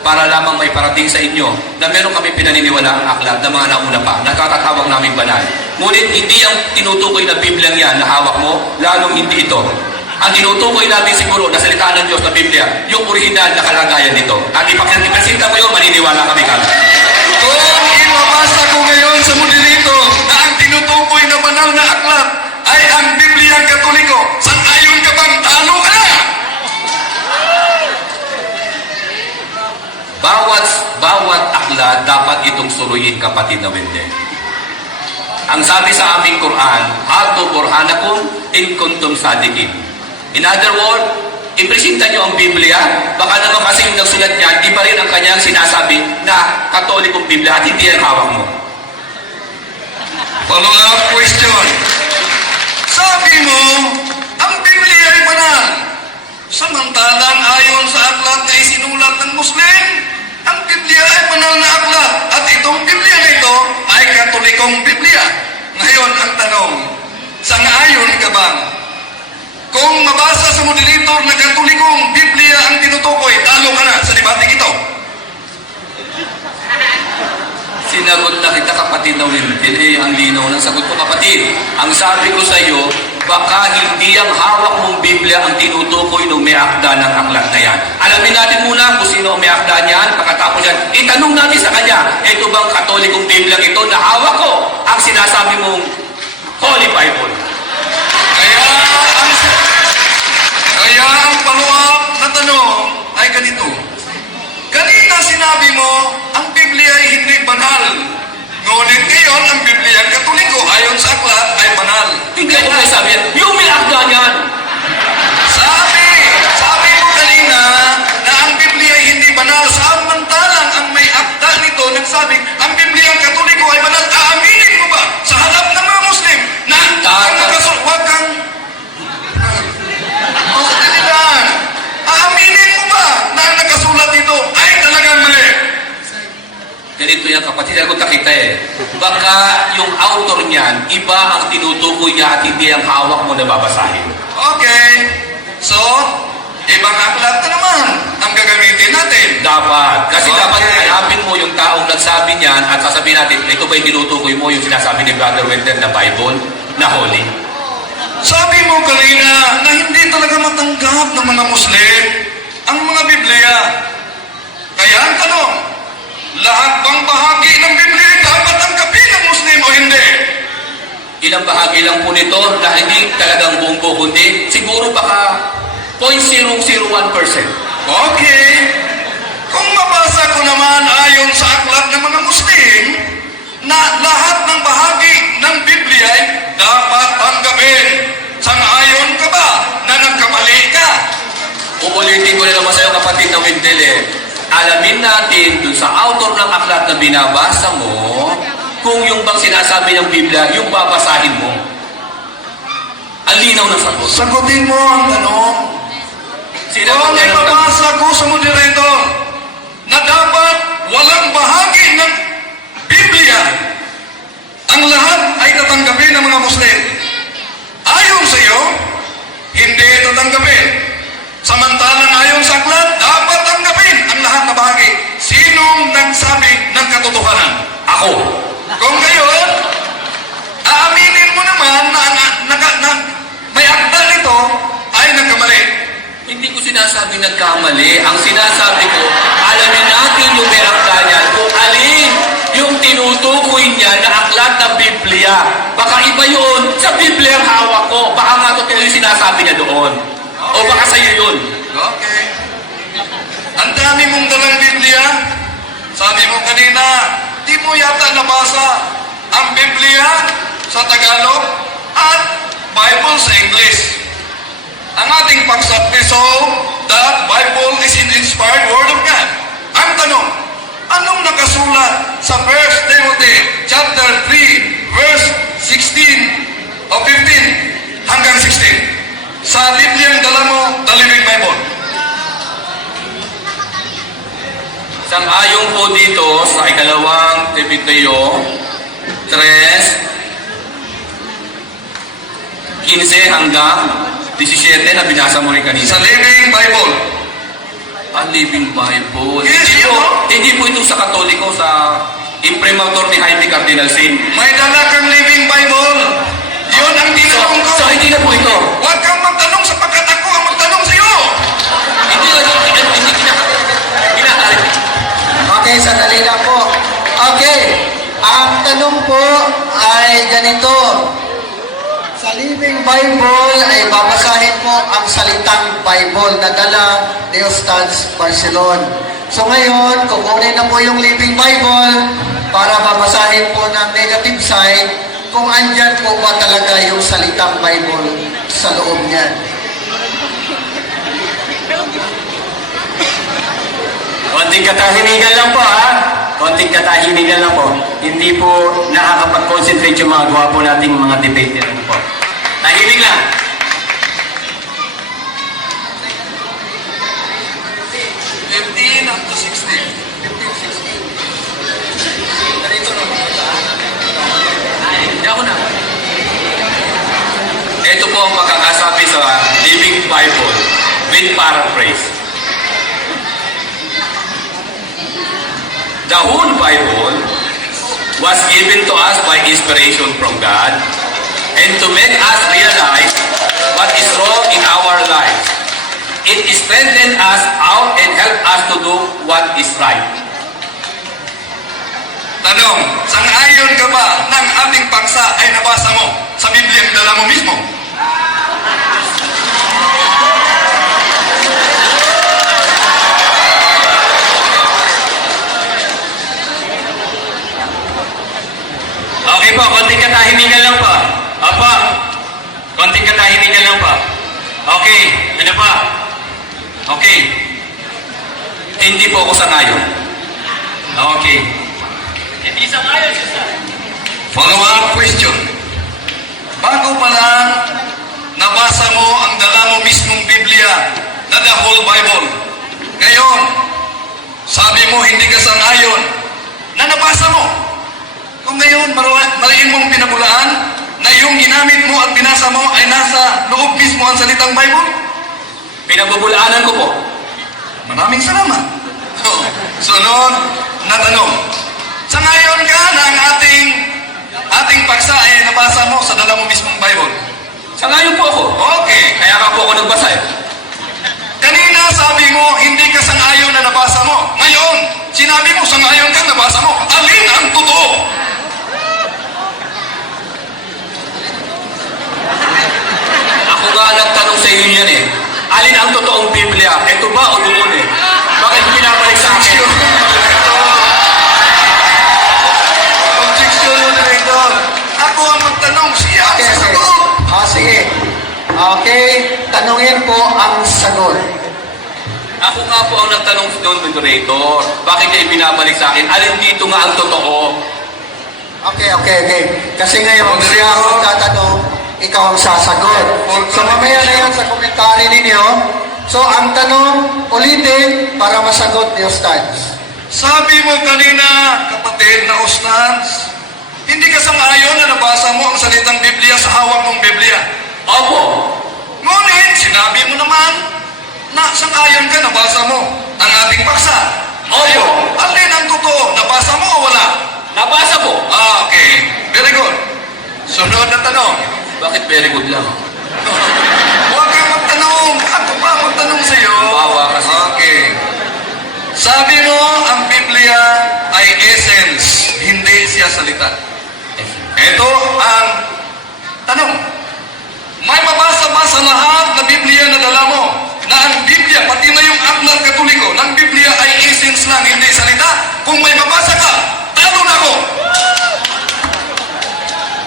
para lamang may parating sa inyo na meron kami pinaniniwala ang aklat na mga nauna pa, nakatatawag namin banal. Ngunit hindi ang tinutukoy na Biblia yan na hawak mo, lalong hindi ito. Ang tinutukoy namin siguro na salita ng Diyos na Biblia, yung original na kalagayan nito. At ipagkakita mo yun, maniniwala kami kami. Kung ibabasa ko ngayon sa moderator na ang tinutukoy na banal na aklat ay ang Bibliang Katoliko, sang-ayon ka bang talo ka na? Bawat aklat dapat itong suluyin, kapatid na Wendell. Ang sabi sa aming Quran, Hatu burhanakum in kuntum sadiqin. In other words, ipresenta nyo ang Biblia, baka naman kasi yung nagsulat niyan, iba rin ang kanyang sinasabi na Katolikong Biblia at hindi ang hawak mo. Follow-up question. Sabi mo, ang Biblia ay banal. Samantalang ayon sa aklat na isinulat ng Muslim, ang Biblia ay banal na aklat at itong Biblia na ito ay Katolikong Biblia. Ngayon ang tanong, sang-ayon ka bang? Kung mabasa sa moderator na Katolikong Biblia ang tinutukoy, talo ka na sa debating ito. Sinagot na kita, kapatid na Wendell. Ang linaw ng sagot ko, kapatid. Ang sabi ko sa iyo, baka hindi ang hawak mong Biblia ang tinutukoy nung may akda ng aklat na yan. Alamin natin muna kung sino ang may akda niyan. Pagkatapos yan, itanong natin sa kanya, ito bang Katolikong Biblia ito na hawak ko ang sinasabi mong Holy Bible? Kaya ang follow-up na tanong ay ganito. Kanina sinabi mo, ang Biblia ay hindi banal. Ngunit ngayon, ang Biblia ang Katoliko ayon sa aklat ay banal. Hindi ako may sabi yan. Yung may akda niyan. Sabi mo kanina na ang Biblia ay hindi banal. Samantalang ang may akda nito nagsabi, ang Biblia ang Katoliko ay banal. Aaminin mo ba sa harap ng mga Muslim na ang nakasulat kang aaminin mo ba na ang nakasulat dito ay talagang mali? Ganito yan, kapatid. Sinagot na kita eh. Baka yung author niyan, iba ang tinutukoy niya at hindi ang hawak mo na babasahin. Okay. So, ibang aklat na naman ang gagamitin natin. Dapat. Kasi Okay. dapat hanapin mo yung taong nagsabi niyan at sasabihin natin, ito ba yung tinutukoy mo yung sinasabi ni Brother Wendell na Bible na holy? Sabi mo kanina na hindi talaga matanggap ng mga Muslim ang mga Biblia. Kaya ang tanong, lahat bang bahagi ng Biblia ay dapat tanggapin ng Muslim o hindi? Ilang bahagi lang po nito na hindi talagang buong buo, kundi siguro baka 0.001%. Okay. Kung mabasa ko naman ayon sa aklat ng mga Muslim na lahat ng bahagi ng Biblia ay dapat tanggapin. Sang-ayon ka ba na nagkamali ka? Uulitin ko na naman sa'yo, kapatid na Wendell eh. Alamin natin dun sa author ng aklat na binabasa mo, kung yung bang sinasabi ng Biblia, yung babasahin mo. Ang linaw ng sagot. Sagutin mo ang tanong. Sinagot Kung niya ng tanong. ipapasa ko sa moderator na dapat walang bahagi ng Biblia, ang lahat ay tatanggapin ng mga Muslim. Ayon sa iyo, hindi tatanggapin. Samantalang ayon sa aklat, dapat tanggapin ang lahat na bahagi. Sinong nagsabi ng katotohanan? Ako. Kung gayon, aaminin mo naman na may akda nito ay nagkamali. Hindi ko sinasabi nagkamali. Ang sinasabi ko, alamin natin yung may akda niya kung alin yung tinutukoy niya na aklat ng Biblia. Baka iba yun sa Biblia ang hawak ko. Baka nga totoo yung sinasabi niya doon. O baka sa'yo yun. Okay. Ang dami mong dalang Biblia. Sabi mo kanina, di mo yata nabasa ang Biblia sa Tagalog at Bible sa English. Ang ating pagsabi, so, the Bible is an inspired Word of God. Ang tanong, anong nakasulat sa 1 Timothy chapter 3, verse 16 o 15 hanggang 16? Sa Biblia ang dala mo, the Living Bible. Sang-ayon po dito sa ikalawang Timoteo 3, 15 hanggang 17 na binasa mo rin kanina. Sa Living Bible. Ang Living Bible. Yes, hindi, yun, po, no? hindi po ito sa Katoliko, sa imprimatur ni Jaime Cardinal Sin. May dala kang Living Bible. Yun ang tinanong ko. So, hindi na po ito. Huwag kang magtanong sapagkat ako ang magtanong sa iyo. Hindi kinakalit. Okay, sandali lang po. Okay, ang tanong po ay ganito. Sa Living Bible ay babasahin mo ang salitang Bible na dala ni Ustaz Barcelon. So ngayon, kukunin na po yung Living Bible para babasahin po ng negative side kung andyan po ba talaga yung salitang Bible sa loob niyan. Konting katahimikan lang po, ha? Konting katahimikan lang po. Hindi po nakakapag-concentrate yung mga gawa po nating mga debater. Ano po? Tahimik lang. Up to 16. Hindi ako na. Ito po ang pagkakasabi sa Living Bible with paraphrase. The whole Bible was given to us by inspiration from God and to make us realize what is wrong in our lives. It strengthens us out and helps us to do what is right. Tanong, sang-ayon ka ba ng ating paksa ay nabasa mo sa Biblia ang dala mo mismo? Okay po, konting katahimikan lang po. Opo. Konting katahimikan lang po. Okay, ano pa? Okay. Hindi po ako sangayon. Okay. Hindi sa kayo, sister. Follow-up question. Bago pa lang nabasa mo ang dala mo mismong Biblia na the whole Bible. Ngayon, sabi mo hindi ka sang-ayon na nabasa mo. Kung ngayon mariin mong pinabulaan na yung ginamit mo at binasa mo ay nasa loob mismo ang salitang Bible, Pinagbubulaanan ko po. maraming salamat. Sunod na tanong. Sang-ayon ka na ang ating paksa ay nabasa mo sa dala mo mismong Bible? Sangayon po ako. Okay. Kaya nga po ako nagbasa eh. Kanina sabi mo, hindi ka sang-ayon na nabasa mo. Ngayon, sinabi mo, sang-ayon ka nabasa mo. Alin ang totoo? Ako nga nagtanong sa iyo yan eh. Alin ang totoong Biblia? Ito ba o doon eh? Bakit pinabalik sa akin? Objection. tanungin po ang sagot. Ako nga po ang nagtanong doon, moderator. Bakit kayo binabalik sa akin? Alin dito nga ang totoo? Okay. Kasi ngayon, siya ang tatanong, ikaw ang sasagot. So mamaya na yan sa komentary ninyo. So ang tanong, ulitin para masagot ni Ustads. Sabi mo kanina, kapatid na Ustads, hindi ka sang-ayon na nabasa mo ang salitang Biblia sa hawak mong Biblia. Opo. Ngunit, sinabi mo naman na sang-ayon ka, nabasa mo ang ating paksa. Opo. Alin ang totoo? Nabasa mo o wala? Nabasa po. Okay. Very good. Sunod na tanong. Bakit very good lang? Huwag kang magtanong. Ako pa magtanong sa iyo. Bawa kasi. Okay. Sabi mo, ang Biblia ay essence, hindi siya salita. Ito ang tanong. May mabasa ba sa lahat na Biblia na dala mo na ang Biblia, pati na yung aklat katoliko, ng Biblia ay essence lang, hindi salita? Kung may mabasa ka, talo na ako.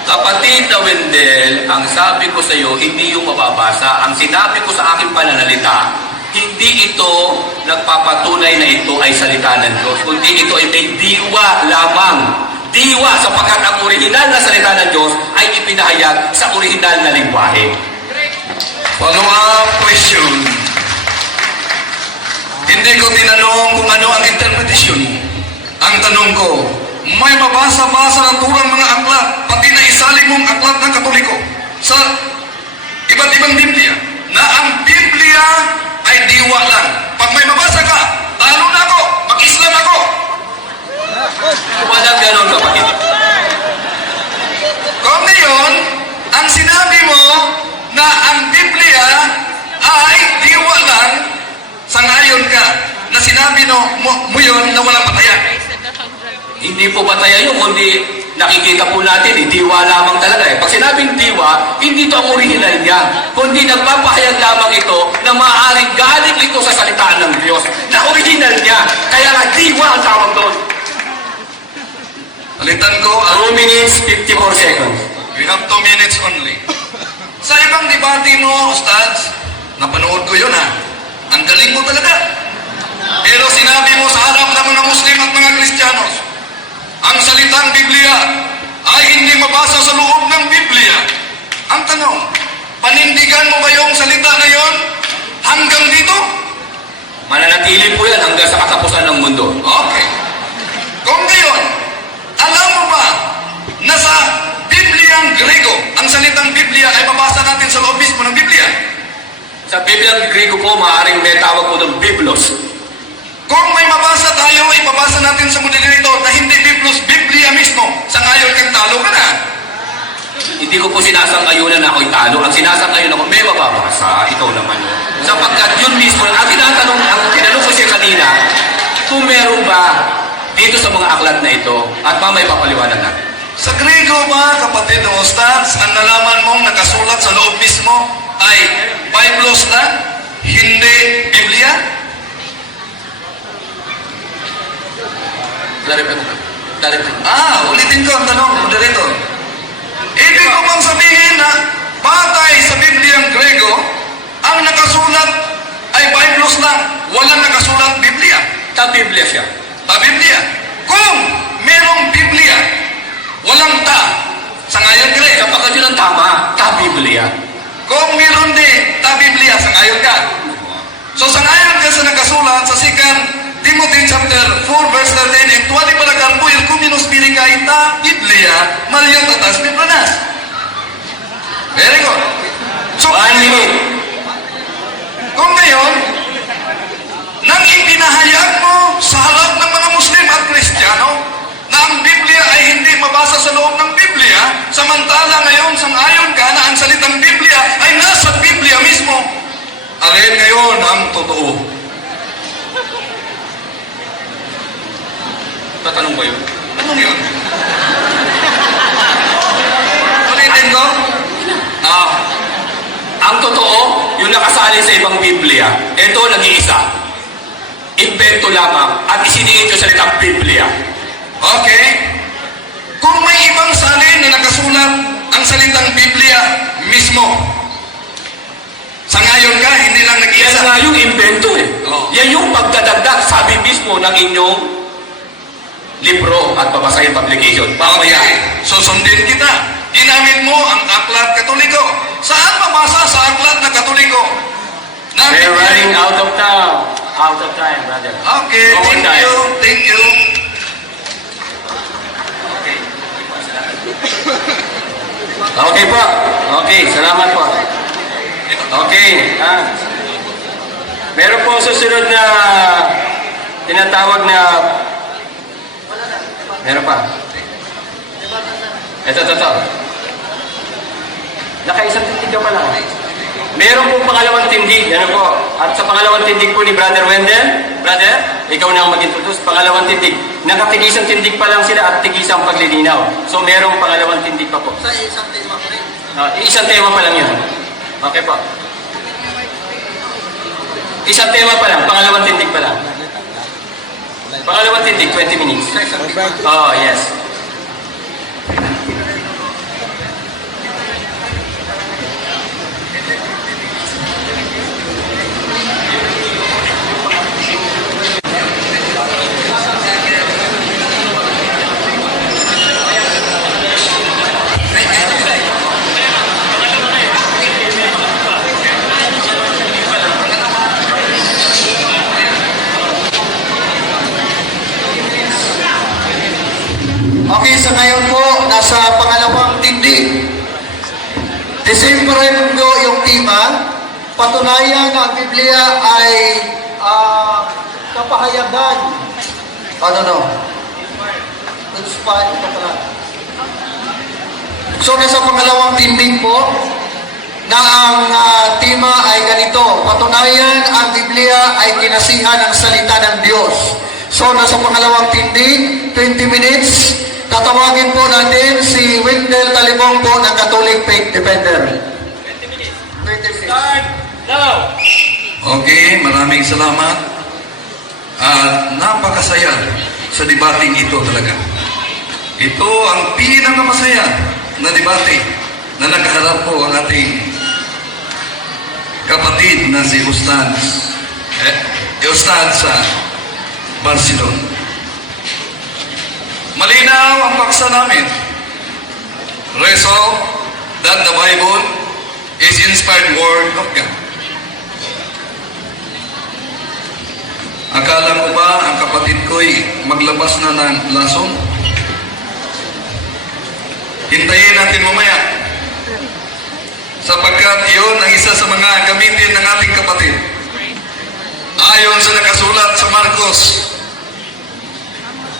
Kapatid na Wendell, ang sabi ko sa iyo, hindi yung mababasa. Ang sinabi ko sa aking pananalita, hindi ito nagpapatunay na ito ay salita ng Diyos, kundi ito ay may diwa lamang. Diwa sapagkat ang orihinal na salita ng Diyos ay ipinahayag sa orihinal na lingwahe. Follow-up question. Hindi ko tinanong kung ano ang interpretation. Ang tanong ko, may mabasa ba sa naturang mga aklat, pati na isaling mong aklat ng Katoliko, sa iba't ibang Biblia, na ang Biblia ay diwa lang. Pag may mabasa ka, talo na ako, mag-Islam ako. Walang ganon, kapatid. Kung ngayon, ang sinabi mo na ang Biblia ay diwa lang, sangayon ka, na sinabi mo yun na walang patayan. Hindi po bataya yun, kundi nakikita po natin, diwa lamang talaga eh. Pag sinabing diwa, hindi ito ang original niya, kundi nagpapahayag lamang ito na maaaring galing ito sa salitaan ng Diyos, na original niya. Kaya nga diwa ang tawag doon. Palitan ko, 2 minutes, 54 seconds. we have 2 minutes only. Sa ibang debate mo, Ustads, napanood ko yun ha. Ang galing mo talaga. Pero sinabi mo sa harap ng mga Muslim at mga Kristiyanos, ang salitang Biblia ay hindi mabasa sa loob ng Biblia. Ang tanong, panindigan mo ba yung salita na yon hanggang dito? Mananatili po yan hanggang sa katapusan ng mundo. Okay. Kung ngayon, alam mo ba na sa Bibliang Grego, ang salitang Biblia ay mabasa natin sa loob mismo ng Biblia? Sa Bibliang Griego po, maaaring may tawag po ng Biblos. Kung may mabasa tayo, ipabasa natin sa moderator na hindi Biblos, Biblia mismo. Sa ngayon, kang talo ka na. Hindi ko po sinasang-ayunan na ako'y talo. Ang sinasang-ayunan ko, may mababasa. Ikaw naman yun. Sapagkat yun mismo, ang tinanong ko siya kanina, kung meron ba dito sa mga aklat na ito, at mamay papaliwanag natin. Sa Grego ba, kapatid o Ustads, ang nalaman mong nakasulat sa loob mismo ay Biblos na, hindi Biblia? Clarify ko. Ulitin ko ang tanong, moderator. Ibig ko bang sabihin na batay sa Bibliang Grego, ang nakasulat ay Biblos lang, walang nakasulat Biblia. Ta Biblia siya. Ta Biblia. Kung merong Biblia, walang ta, sa ngayon ka rin. Kapag yun ang tama, ta Biblia. Kung meron din ta Biblia, sa ngayon ka. So sa ngayon ka sa nakasulat sa 2 Timothy chapter 4 verse 13, "En tuali para carpo el cuminus spirica ita Biblia, maliot atas Biblianas." Very good. So, 1 minute. kung ngayon, nang ipinahayag mo sa harap ng mga Muslim at Kristiyano na ang Biblia ay hindi mabasa sa loob ng Biblia, samantala ngayon sang-ayon ka na ang salitang Biblia ay nasa Biblia mismo, alin ngayon ang totoo? Tatanong ba yun? Anong yun? Ulitin ko? Ang totoo, yung nakasali sa ibang Biblia, ito nag-iisa. Invento lamang at isinihin ko sa salitang Biblia. Okay. Kung may ibang salin na nakasulat ang salitang Biblia mismo, Sa ngayon ka, hindi lang Yan nag-iisa. nga yung invento eh. Oo. Yan yung pagdadagdag, sabi mismo ng inyong libro at babasahin publication. Mamaya. Okay, susundin kita. Ginamit mo ang aklat katoliko. Saan mabasa sa aklat na katoliko? Na We're Biblia? running out of time, brother. Okay, No more thank time. you, thank you. Okay po. Okay, salamat po. Okay. Meron po susunod na tinatawag na... Meron pa. Ito. Nakaisang tindig ka pa lang. Meron po pangalawang tindig. Ano po? At sa pangalawang tindig po ni Brother Wendell, brother, ikaw na ang mag-introduce. Pangalawang tindig. Nakatigisang tindig pa lang sila at tigisang paglilinaw. So merong pangalawang tindig pa po. Sa isang tema ko rin. Isang tema pa lang yun. Okay po. Isang tema pa lang, pangalawang tindig pa lang. Pangalawang tindig, 20 minutes. Oh, yes. Okay, sa ngayon po, nasa pangalawang tindig. The same pa rin po yung tema. Patunayan na ang Biblia ay kapahayagan. Ano no? Inspired ito pala. So, nasa pangalawang tindig po, na ang tema ay ganito. Patunayan ang Biblia ay kinasihan ng salita ng Diyos. So, nasa pangalawang tindig, 20 minutes, tatawagin po natin si Wendell Talibong po ng Catholic Faith Defender. 20 minutes. Start now! Okay, maraming salamat. At napakasaya sa debating ito talaga. Ito ang pinakamasaya na debate na nakaharap po ang ating kapatid na si Ustad sa Barcelona. Malinaw ang paksa namin. Resolve that the Bible is inspired word of God. Akala ko ba ang kapatid ko'y maglabas na ng lason? Hintayin natin mamaya. Sapagkat iyon ang isa sa mga gamitin ng ating kapatid. Ayon sa nakasulat sa Marcos,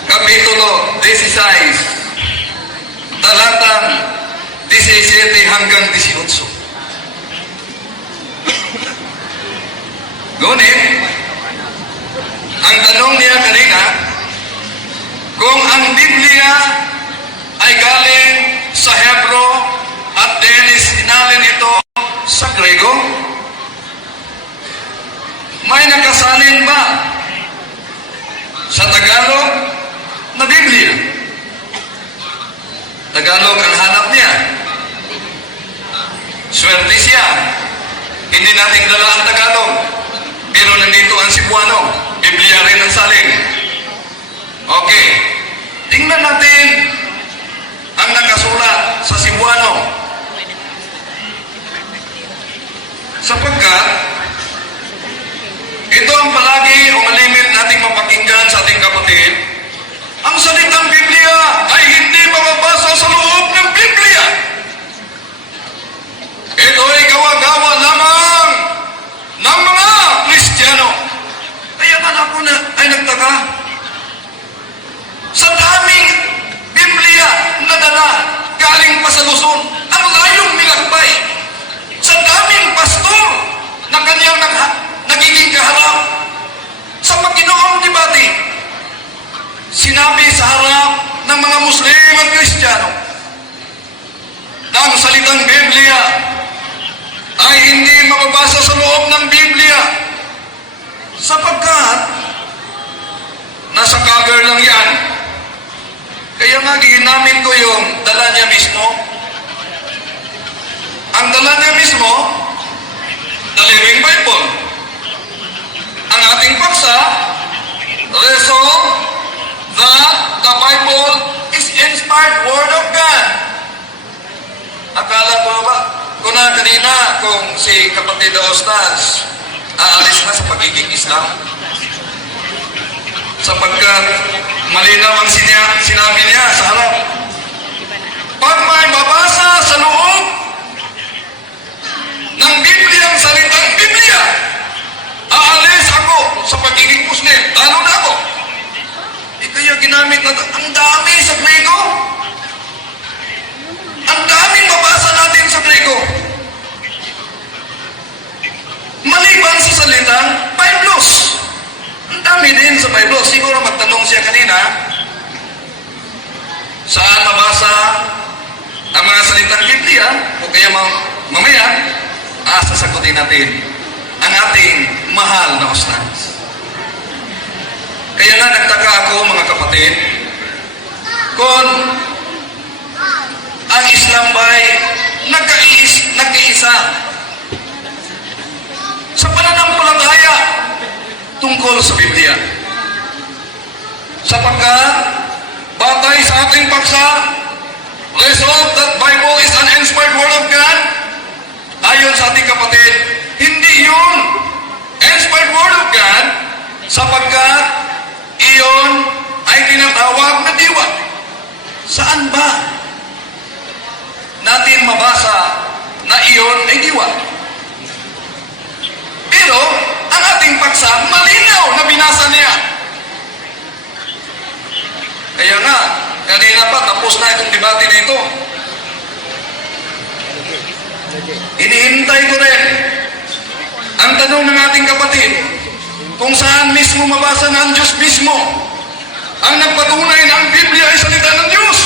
Kapitulo 16, talatang 17 hanggang 18. Ngunit, ang tanong niya kanina, kung ang Biblia ay galing sa Hebro at Dennis inalin ito sa Grego, may nakasalin ba sa Tagalog na Biblia? Tagalog ang hanap niya. Swerte siya. Hindi natin dala ang Tagalog. Pero nandito ang Cebuano. Biblia rin ang salin. Okay. Tingnan natin ang nakasulat sa Cebuano. Sapagkat ito ang palagi o malimit nating mapakinggan sa ating kapatid. Ang salitang Biblia ay hindi mababasa sa loob ng Biblia. Ito ay gawa-gawa lamang ng mga Kristiyano. Kaya man ako ay nagtaka. Sa daming Biblia na dala galing pa sa Luzon, ang layong nilakbay. Sa daming pastor na kanyang nagiging kaharap sa Panginoong debate, sinabi sa harap ng mga Muslim at Kristiyano na ang salitang Biblia ay hindi mababasa sa loob ng Biblia sapagkat nasa cover lang yan. Kaya nga ginamit ko yung dala niya mismo. Ang dala niya mismo, the na kanina kung si kapatid Ostas aalis na sa pagiging Islam. Sapagkat malinaw ang sinabi niya sa harap. Pag may babasa sa loob ng Biblia ang salitang Biblia, aalis ako sa pagiging Muslim. Lalo na ako. Kaya ginamit na ang dami sa Grego. Ang daming mabasa natin sa Grego. Maliban sa salitang Biblos. Ang dami din sa Biblos. Siguro magtanong siya kanina, saan mabasa ang mga salitang Biblia? O kaya mamaya, sasagutin natin ang ating mahal na Ustaz. Kaya nga nagtaka ako, mga kapatid, kung ang Islam ba'y nagkaisa sa pananampalataya tungkol sa Biblia. Sapagkat, batay sa ating paksa, resolve that Bible is an inspired word of God, ayon sa ating kapatid, hindi yun inspired word of God, sapagkat iyon ay tinatawag na diwa. Saan ba natin mabasa na iyon ay diwa? Pero ang ating paksa, malinaw na binasa niya. Kaya nga, kanina pa tapos na itong debate dito. Inihintay ko rin ang tanong ng ating kapatid, kung saan mismo mabasa na ang Diyos mismo ang nagpatunay na ang Biblia ay salita ng Diyos.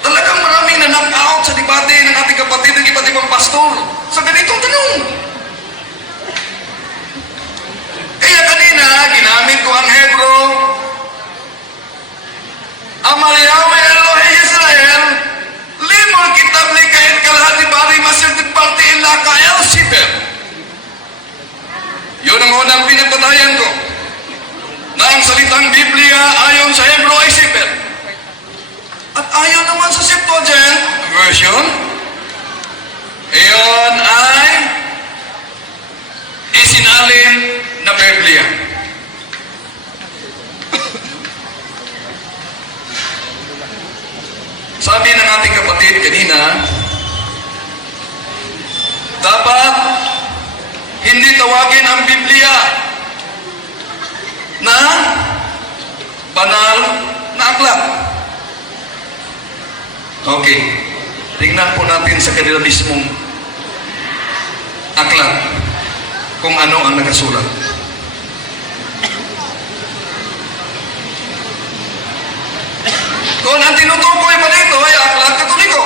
Talagang maraming na-knock-out sa debate ng ating kapatid ng iba't ibang pastor sa ganitong tanong. Kaya kanina, ginamit ko ang Hebro, Amaliyawe Elohe Israel, limol kitab ni kain kalahat ni Bari Masir di Parte Ilaka El Siber. Yun ang unang pinagbatayan ko na ang salitang Biblia ayon sa Hebro ay Siber. At ayon naman sa Septuagint version, iyon ay isinalin na Biblia. Sabi ng ating kapatid kanina, dapat hindi tawagin ang Biblia na banal na aklat. Okay. Tingnan po natin sa kanila mismong aklat kung ano ang nakasulat. Kung ang tinutukoy pa dito ay aklat Katoliko.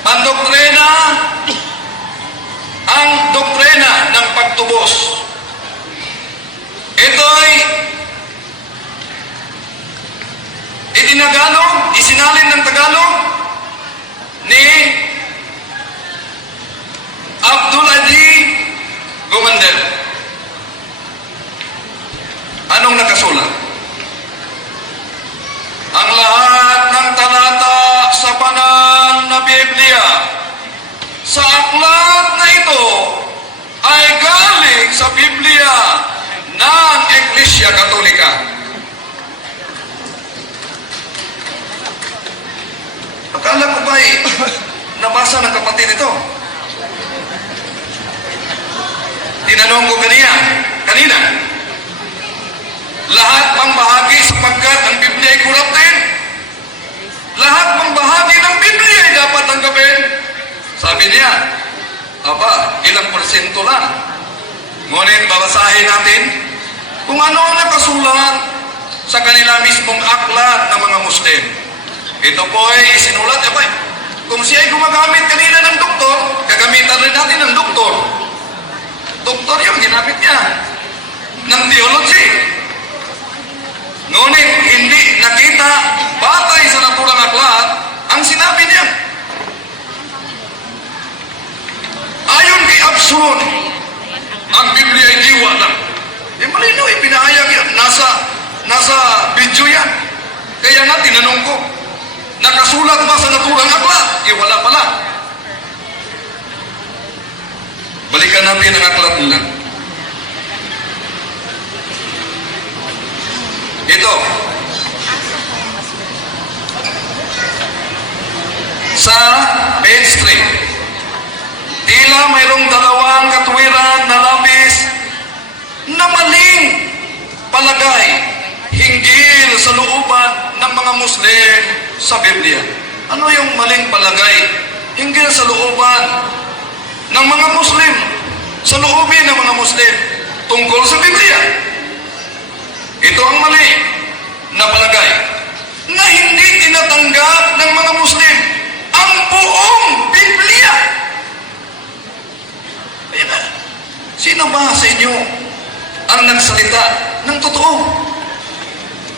Pandoktrina, ang doktrina ng pagtubos. Ito'y itinagalog, isinalin ng Tagalog ni Abdul Adi Gumandel. Anong nakasulat? Ang lahat ng talata sa banal na Biblia sa aklat na ito ay galing sa Biblia ng Iglesia Katolika. Akala ko ba'y nabasa ng kapatid ito? Tinanong ko kanina, lahat pang bahagi sapagkat ang Biblia ay corrupted. Lahat pang bahagi ng Biblia ay dapat tanggapin. Sabi niya, ilang porsyento lang. Ngunit babasahin natin kung ano ang nakasulat sa kanila mismong aklat ng mga Muslim. Ito po ay isinulat, kung siya ay gumagamit kanina ng doktor, gagamitan rin natin ng doktor. Doktor yung ginamit niya ng theology. Ngunit hindi nakita batay sa naturang aklat ang sinabi niya. Ayon kay Absalom, ang Biblia ay diwa lang. Malino, ipinahayag yan. Nasa video yan. Kaya nga tinanong ko, Nakasulat ba sa naturang aklat? Wala pala. Balikan natin ang aklat nila. Ito. Sa page 3, tila mayroong dalawang katuwiran na labis na maling palagay hinggil sa looban ng mga Muslim sa Biblia. Ano yung maling palagay hinggil sa looban ng mga Muslim, sa loobin ng mga Muslim tungkol sa Biblia? Ito ang mali na palagay na hindi tinatanggap ng mga Muslim ang buong Biblia. Ayan na. Sino ba sa inyo ang nagsalita ng totoo?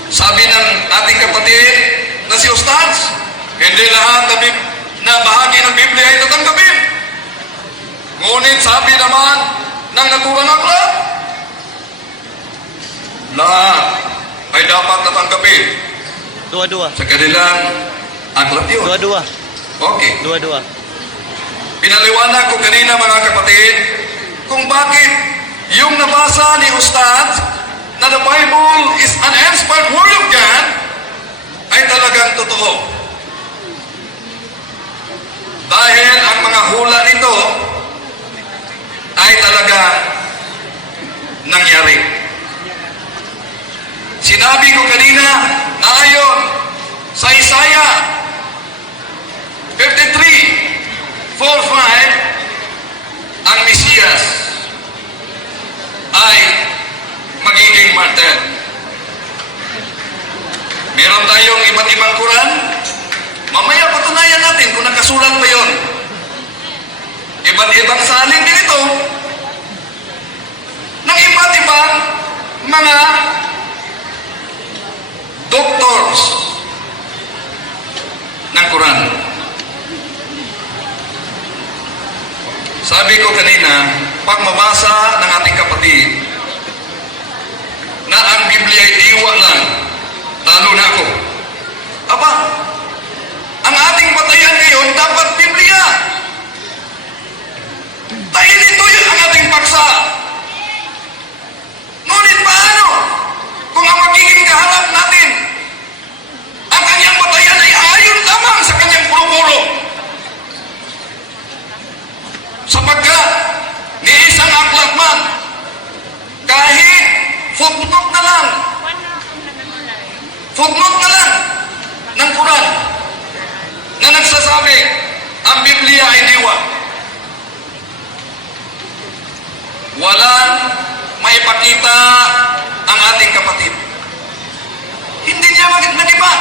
Sabi ng ating kapatid na si Ustaz, hindi lahat na bahagi ng Biblia ay tatanggapin. Ngunit sabi naman ng naturang aklat, lahat ay dapat natanggapin. Dua-dua. Sa kanilang aklat yun. Dua-dua. Okay. Dua-dua. Pinaliwanag ko kanina mga kapatid kung bakit yung nabasa ni Ustad na the Bible is an inspired word of God ay talagang totoo. Dahil ang mga hula nito ay talaga nangyari. Sinabi ko kanina na ayon sa Isaiah 53:4-5, ang Mesiyas ay magiging martyr. Meron tayong iba't ibang Quran. Mamaya patunayan natin kung nakasulat ba yun. Iba't ibang salin din ito ng iba't ibang mga doctors ng Quran. Sabi ko kanina, pag mabasa ng ating kapatid na ang Biblia ay diwa lang, lalo na ako. Aba, ang ating batayan ngayon dapat Biblia. Dahil ito yun ang ating paksa. Ngunit paano kung ang magiging kaharap natin, ang kanyang batayan ay ayon lamang sa kanyang puro-puro? Sapagkat ni isang aklat man, kahit footnote na lang ng Quran na nagsasabi ang Biblia ay diwa, walang maipakita ang ating kapatid. Hindi niya magiba.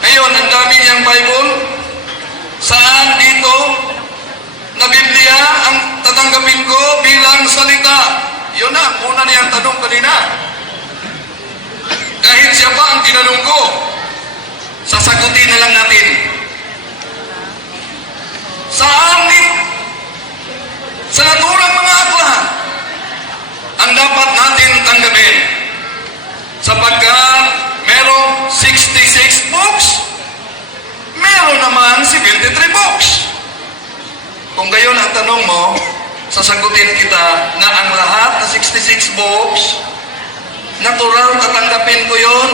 Ngayon, ang dami niyang Bible. Saan dito na Biblia ang tatanggapin ko bilang salita? Yun na, una niyang tanong kanina. Kahit siya pa ang tinanong ko, sasagutin na lang natin. Saan dito? Sa naturang mga aklat ang dapat natin tanggapin. Sapagkat merong 66 books, meron naman 73 books. Kung gayon ang tanong mo, sasagutin kita na ang lahat na 66 books, natural tatanggapin ko yon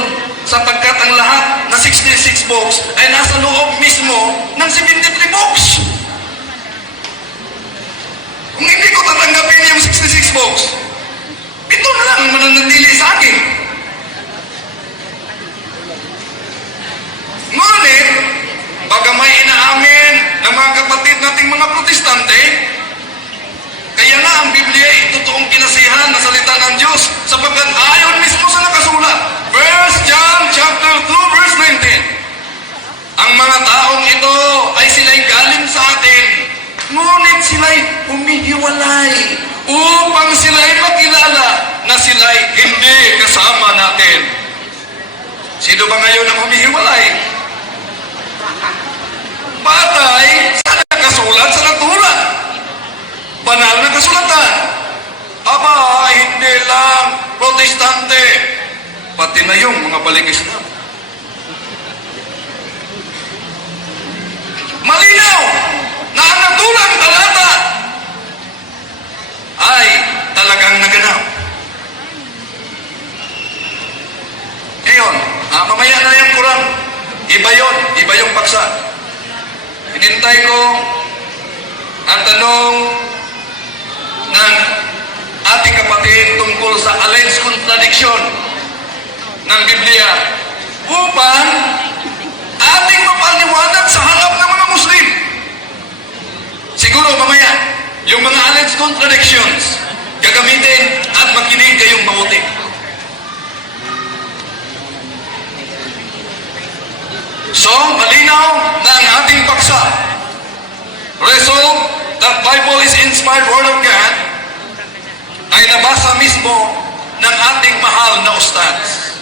sapagkat ang lahat na 66 books ay nasa loob mismo ng 73 books. Kung hindi ko tatanggapin yung 66 books, ito na lang ang mananatili sa akin. Ngunit, bagamay inaamin ng mga kapatid nating mga protestante, kaya nga ang Biblia ay totoong kinasihan na salita ng Diyos sapagkat ayon mismo sa nakasulat. 1 John chapter 2 verse 19. Ang mga taong ito ay sila'y galing sa atin, ngunit sila'y humihiwalay upang sila'y makilala na sila'y hindi kasama natin. Sino ba ngayon ang humihiwalay? Batay sa nakasulat sa natural. Banal na kasulatan. Aba, hindi lang protestante, pati na yung mga balik Islam. ang tanong ng ating kapatid tungkol sa alleged contradiction ng Biblia upang ating mapaliwanag sa harap ng mga Muslim. Siguro mamaya, yung mga alleged contradictions, gagamitin at makinig kayong mabuti. So, malinaw na ang ating paksa. Resolve that Bible is inspired Word of God ay nabasa mismo ng ating mahal na ustads.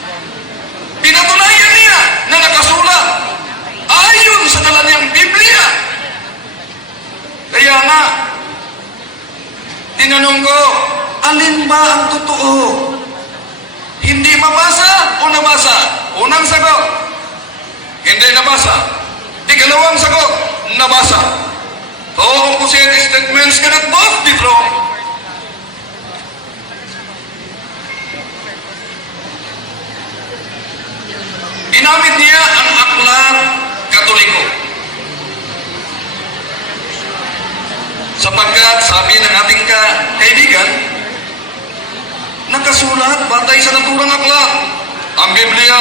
Pinatunayan niya na nakasulat ayon sa kanyang Biblia. Kaya nga, tinanong ko, alin ba ang totoo? Hindi mabasa o nabasa? Unang sagot, hindi nabasa. Ikalawang sagot, nabasa. All opposite statements cannot both be wrong. Ginamit niya ang aklat Katoliko. Sapagkat sabi ng ating kaibigan, nakasulat batay sa naturang aklat. Ang Biblia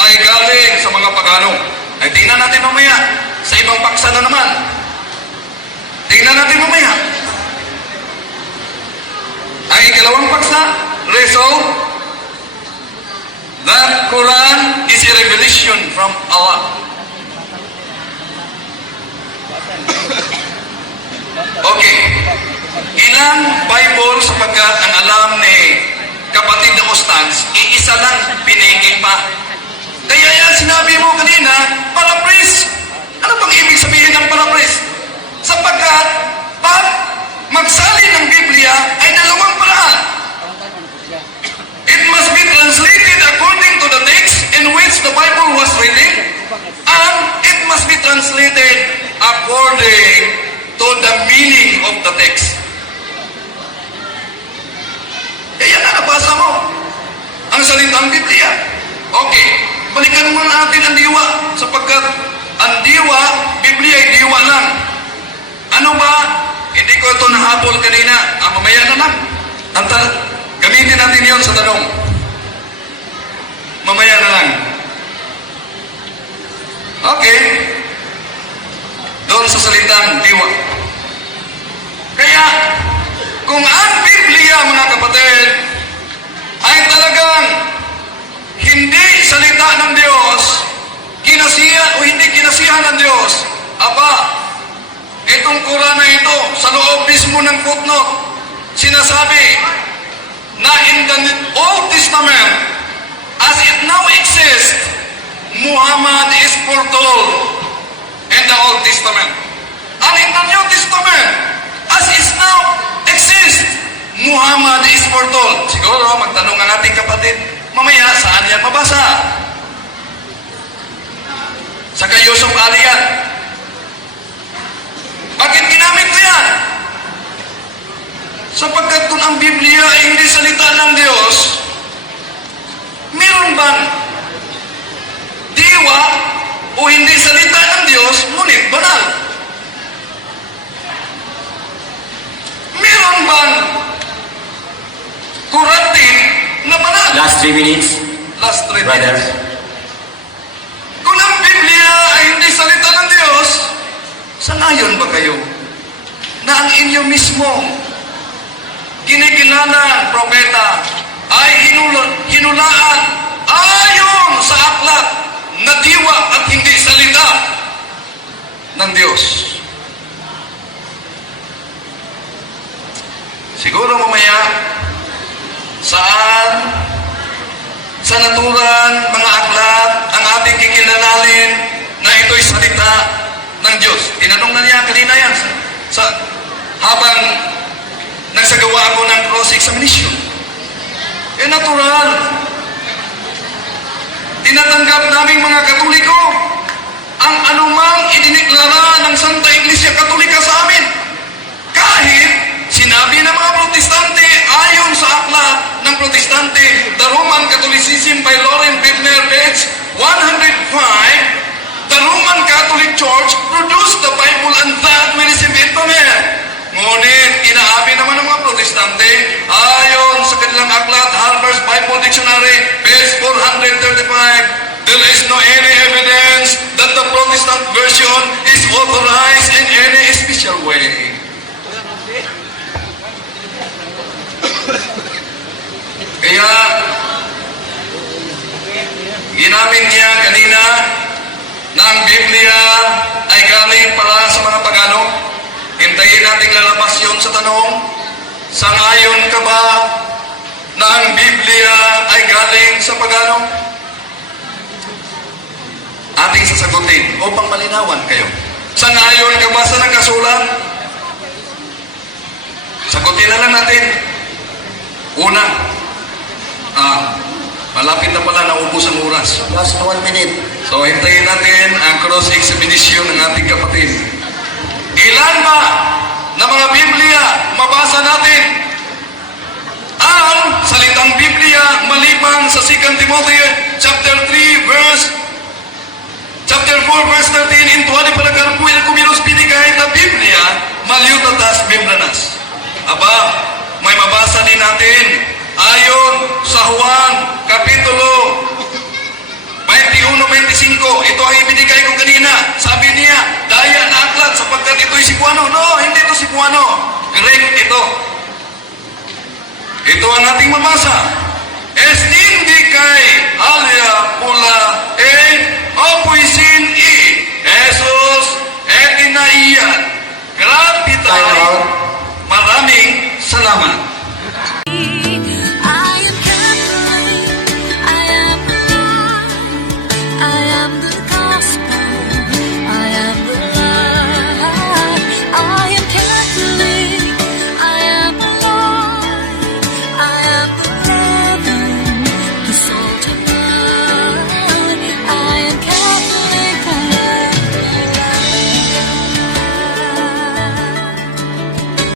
ay galing sa mga pagano. Ay tingnan natin mamaya sa ibang paksa na naman. Tingnan natin mamaya. Ang ikalawang paksa, resolve that Quran is a revelation from Allah. Okay. Ilang Bible sapagkat ang alam ni kapatid na Ustads, iisa lang pinigil pa. Kaya yan sinabi mo kanina, paraphrase. Ano bang ibig sabihin ng paraphrase? Sapagkat pag magsalin ng Biblia ay dalawang paraan. It must be translated according to the text in which the Bible was written, and it must be translated according to the meaning of the text. Kaya na nabasa mo ang salitang Biblia. Okay, balikan mo natin ang diwa sapagkat ang diwa, Biblia ay diwa lang. Ano ba? Hindi ko ito nahabol kanina. Mamaya na lang. Gamitin natin yon sa tanong. Mamaya na lang. Okay. Doon sa salitang diwa. Kaya, kung ang Biblia, mga kapatid, ay talagang hindi salita ng Diyos, kinasihan o hindi kinasihan ng Diyos, aba, itong Quran na ito, sa loob mismo ng footnote, sinasabi na in the Old Testament, as it now exists, Muhammad is foretold in the Old Testament. And in the New Testament, as it now exists, Muhammad is foretold. Siguro, magtanong ang ating kapatid, mamaya, saan yan mabasa? Sa kay Yusuf Ali yan. Bakit ginamit ko yan? Sapagkat kung ang Biblia ay hindi salita ng Diyos, meron bang diwa o hindi salita ng Diyos, ngunit banal? Meron bang corrupted na banal? Last 3 minutes, Last 3 brother. minutes. Kung ang Biblia ay hindi salita ng Diyos, sangayon ba kayo na ang inyo mismo kinikilala propeta ay hinulaan ayon sa aklat na diwa at hindi salita ng Diyos? Siguro mamaya saan sa naturan mga aklat ang ating kikilanalin na ito'y salita ng Diyos. Tinanong na niya kanina yan habang nagsagawa ako ng cross-examination. Natural. Tinatanggap naming mga Katoliko ang anumang idiniklara ng Santa Iglesia Katolika sa amin. Kahit sinabi ng mga Protestante ayon sa aklat ng Protestante, the Roman Catholicism by Loren Bittner, page 105, the Roman Catholic Church produced the Bible and tanong, sangayon ka ba na ang Biblia ay galing sa pagano? Ating sasagutin upang malinawan kayo. Sangayon ka ba sa nakasulat? Sagutin na lang natin. Una, malapit na pala naubos ang oras. Last 1 minute. So, hintayin natin ang cross-examination ng ating kapatid. Ilan ba na mga Biblia mabasa natin? Ang salitang Biblia maliban sa 2 Timothy chapter 4 verse 13, into ani para karpuin kumilos pinigay na Biblia maliutatas membranas. Aba, may mabasa din natin ayon sa Juan kapitulo 21-25. Ito ang ibinigay ko kanina. Sabi niya, daya na aklat sapagkat ito'y Cebuano. No, hindi ito Cebuano. Greek ito. Ito ang ating mabasa. Estindicay alia pula opuisin Jesus etinaian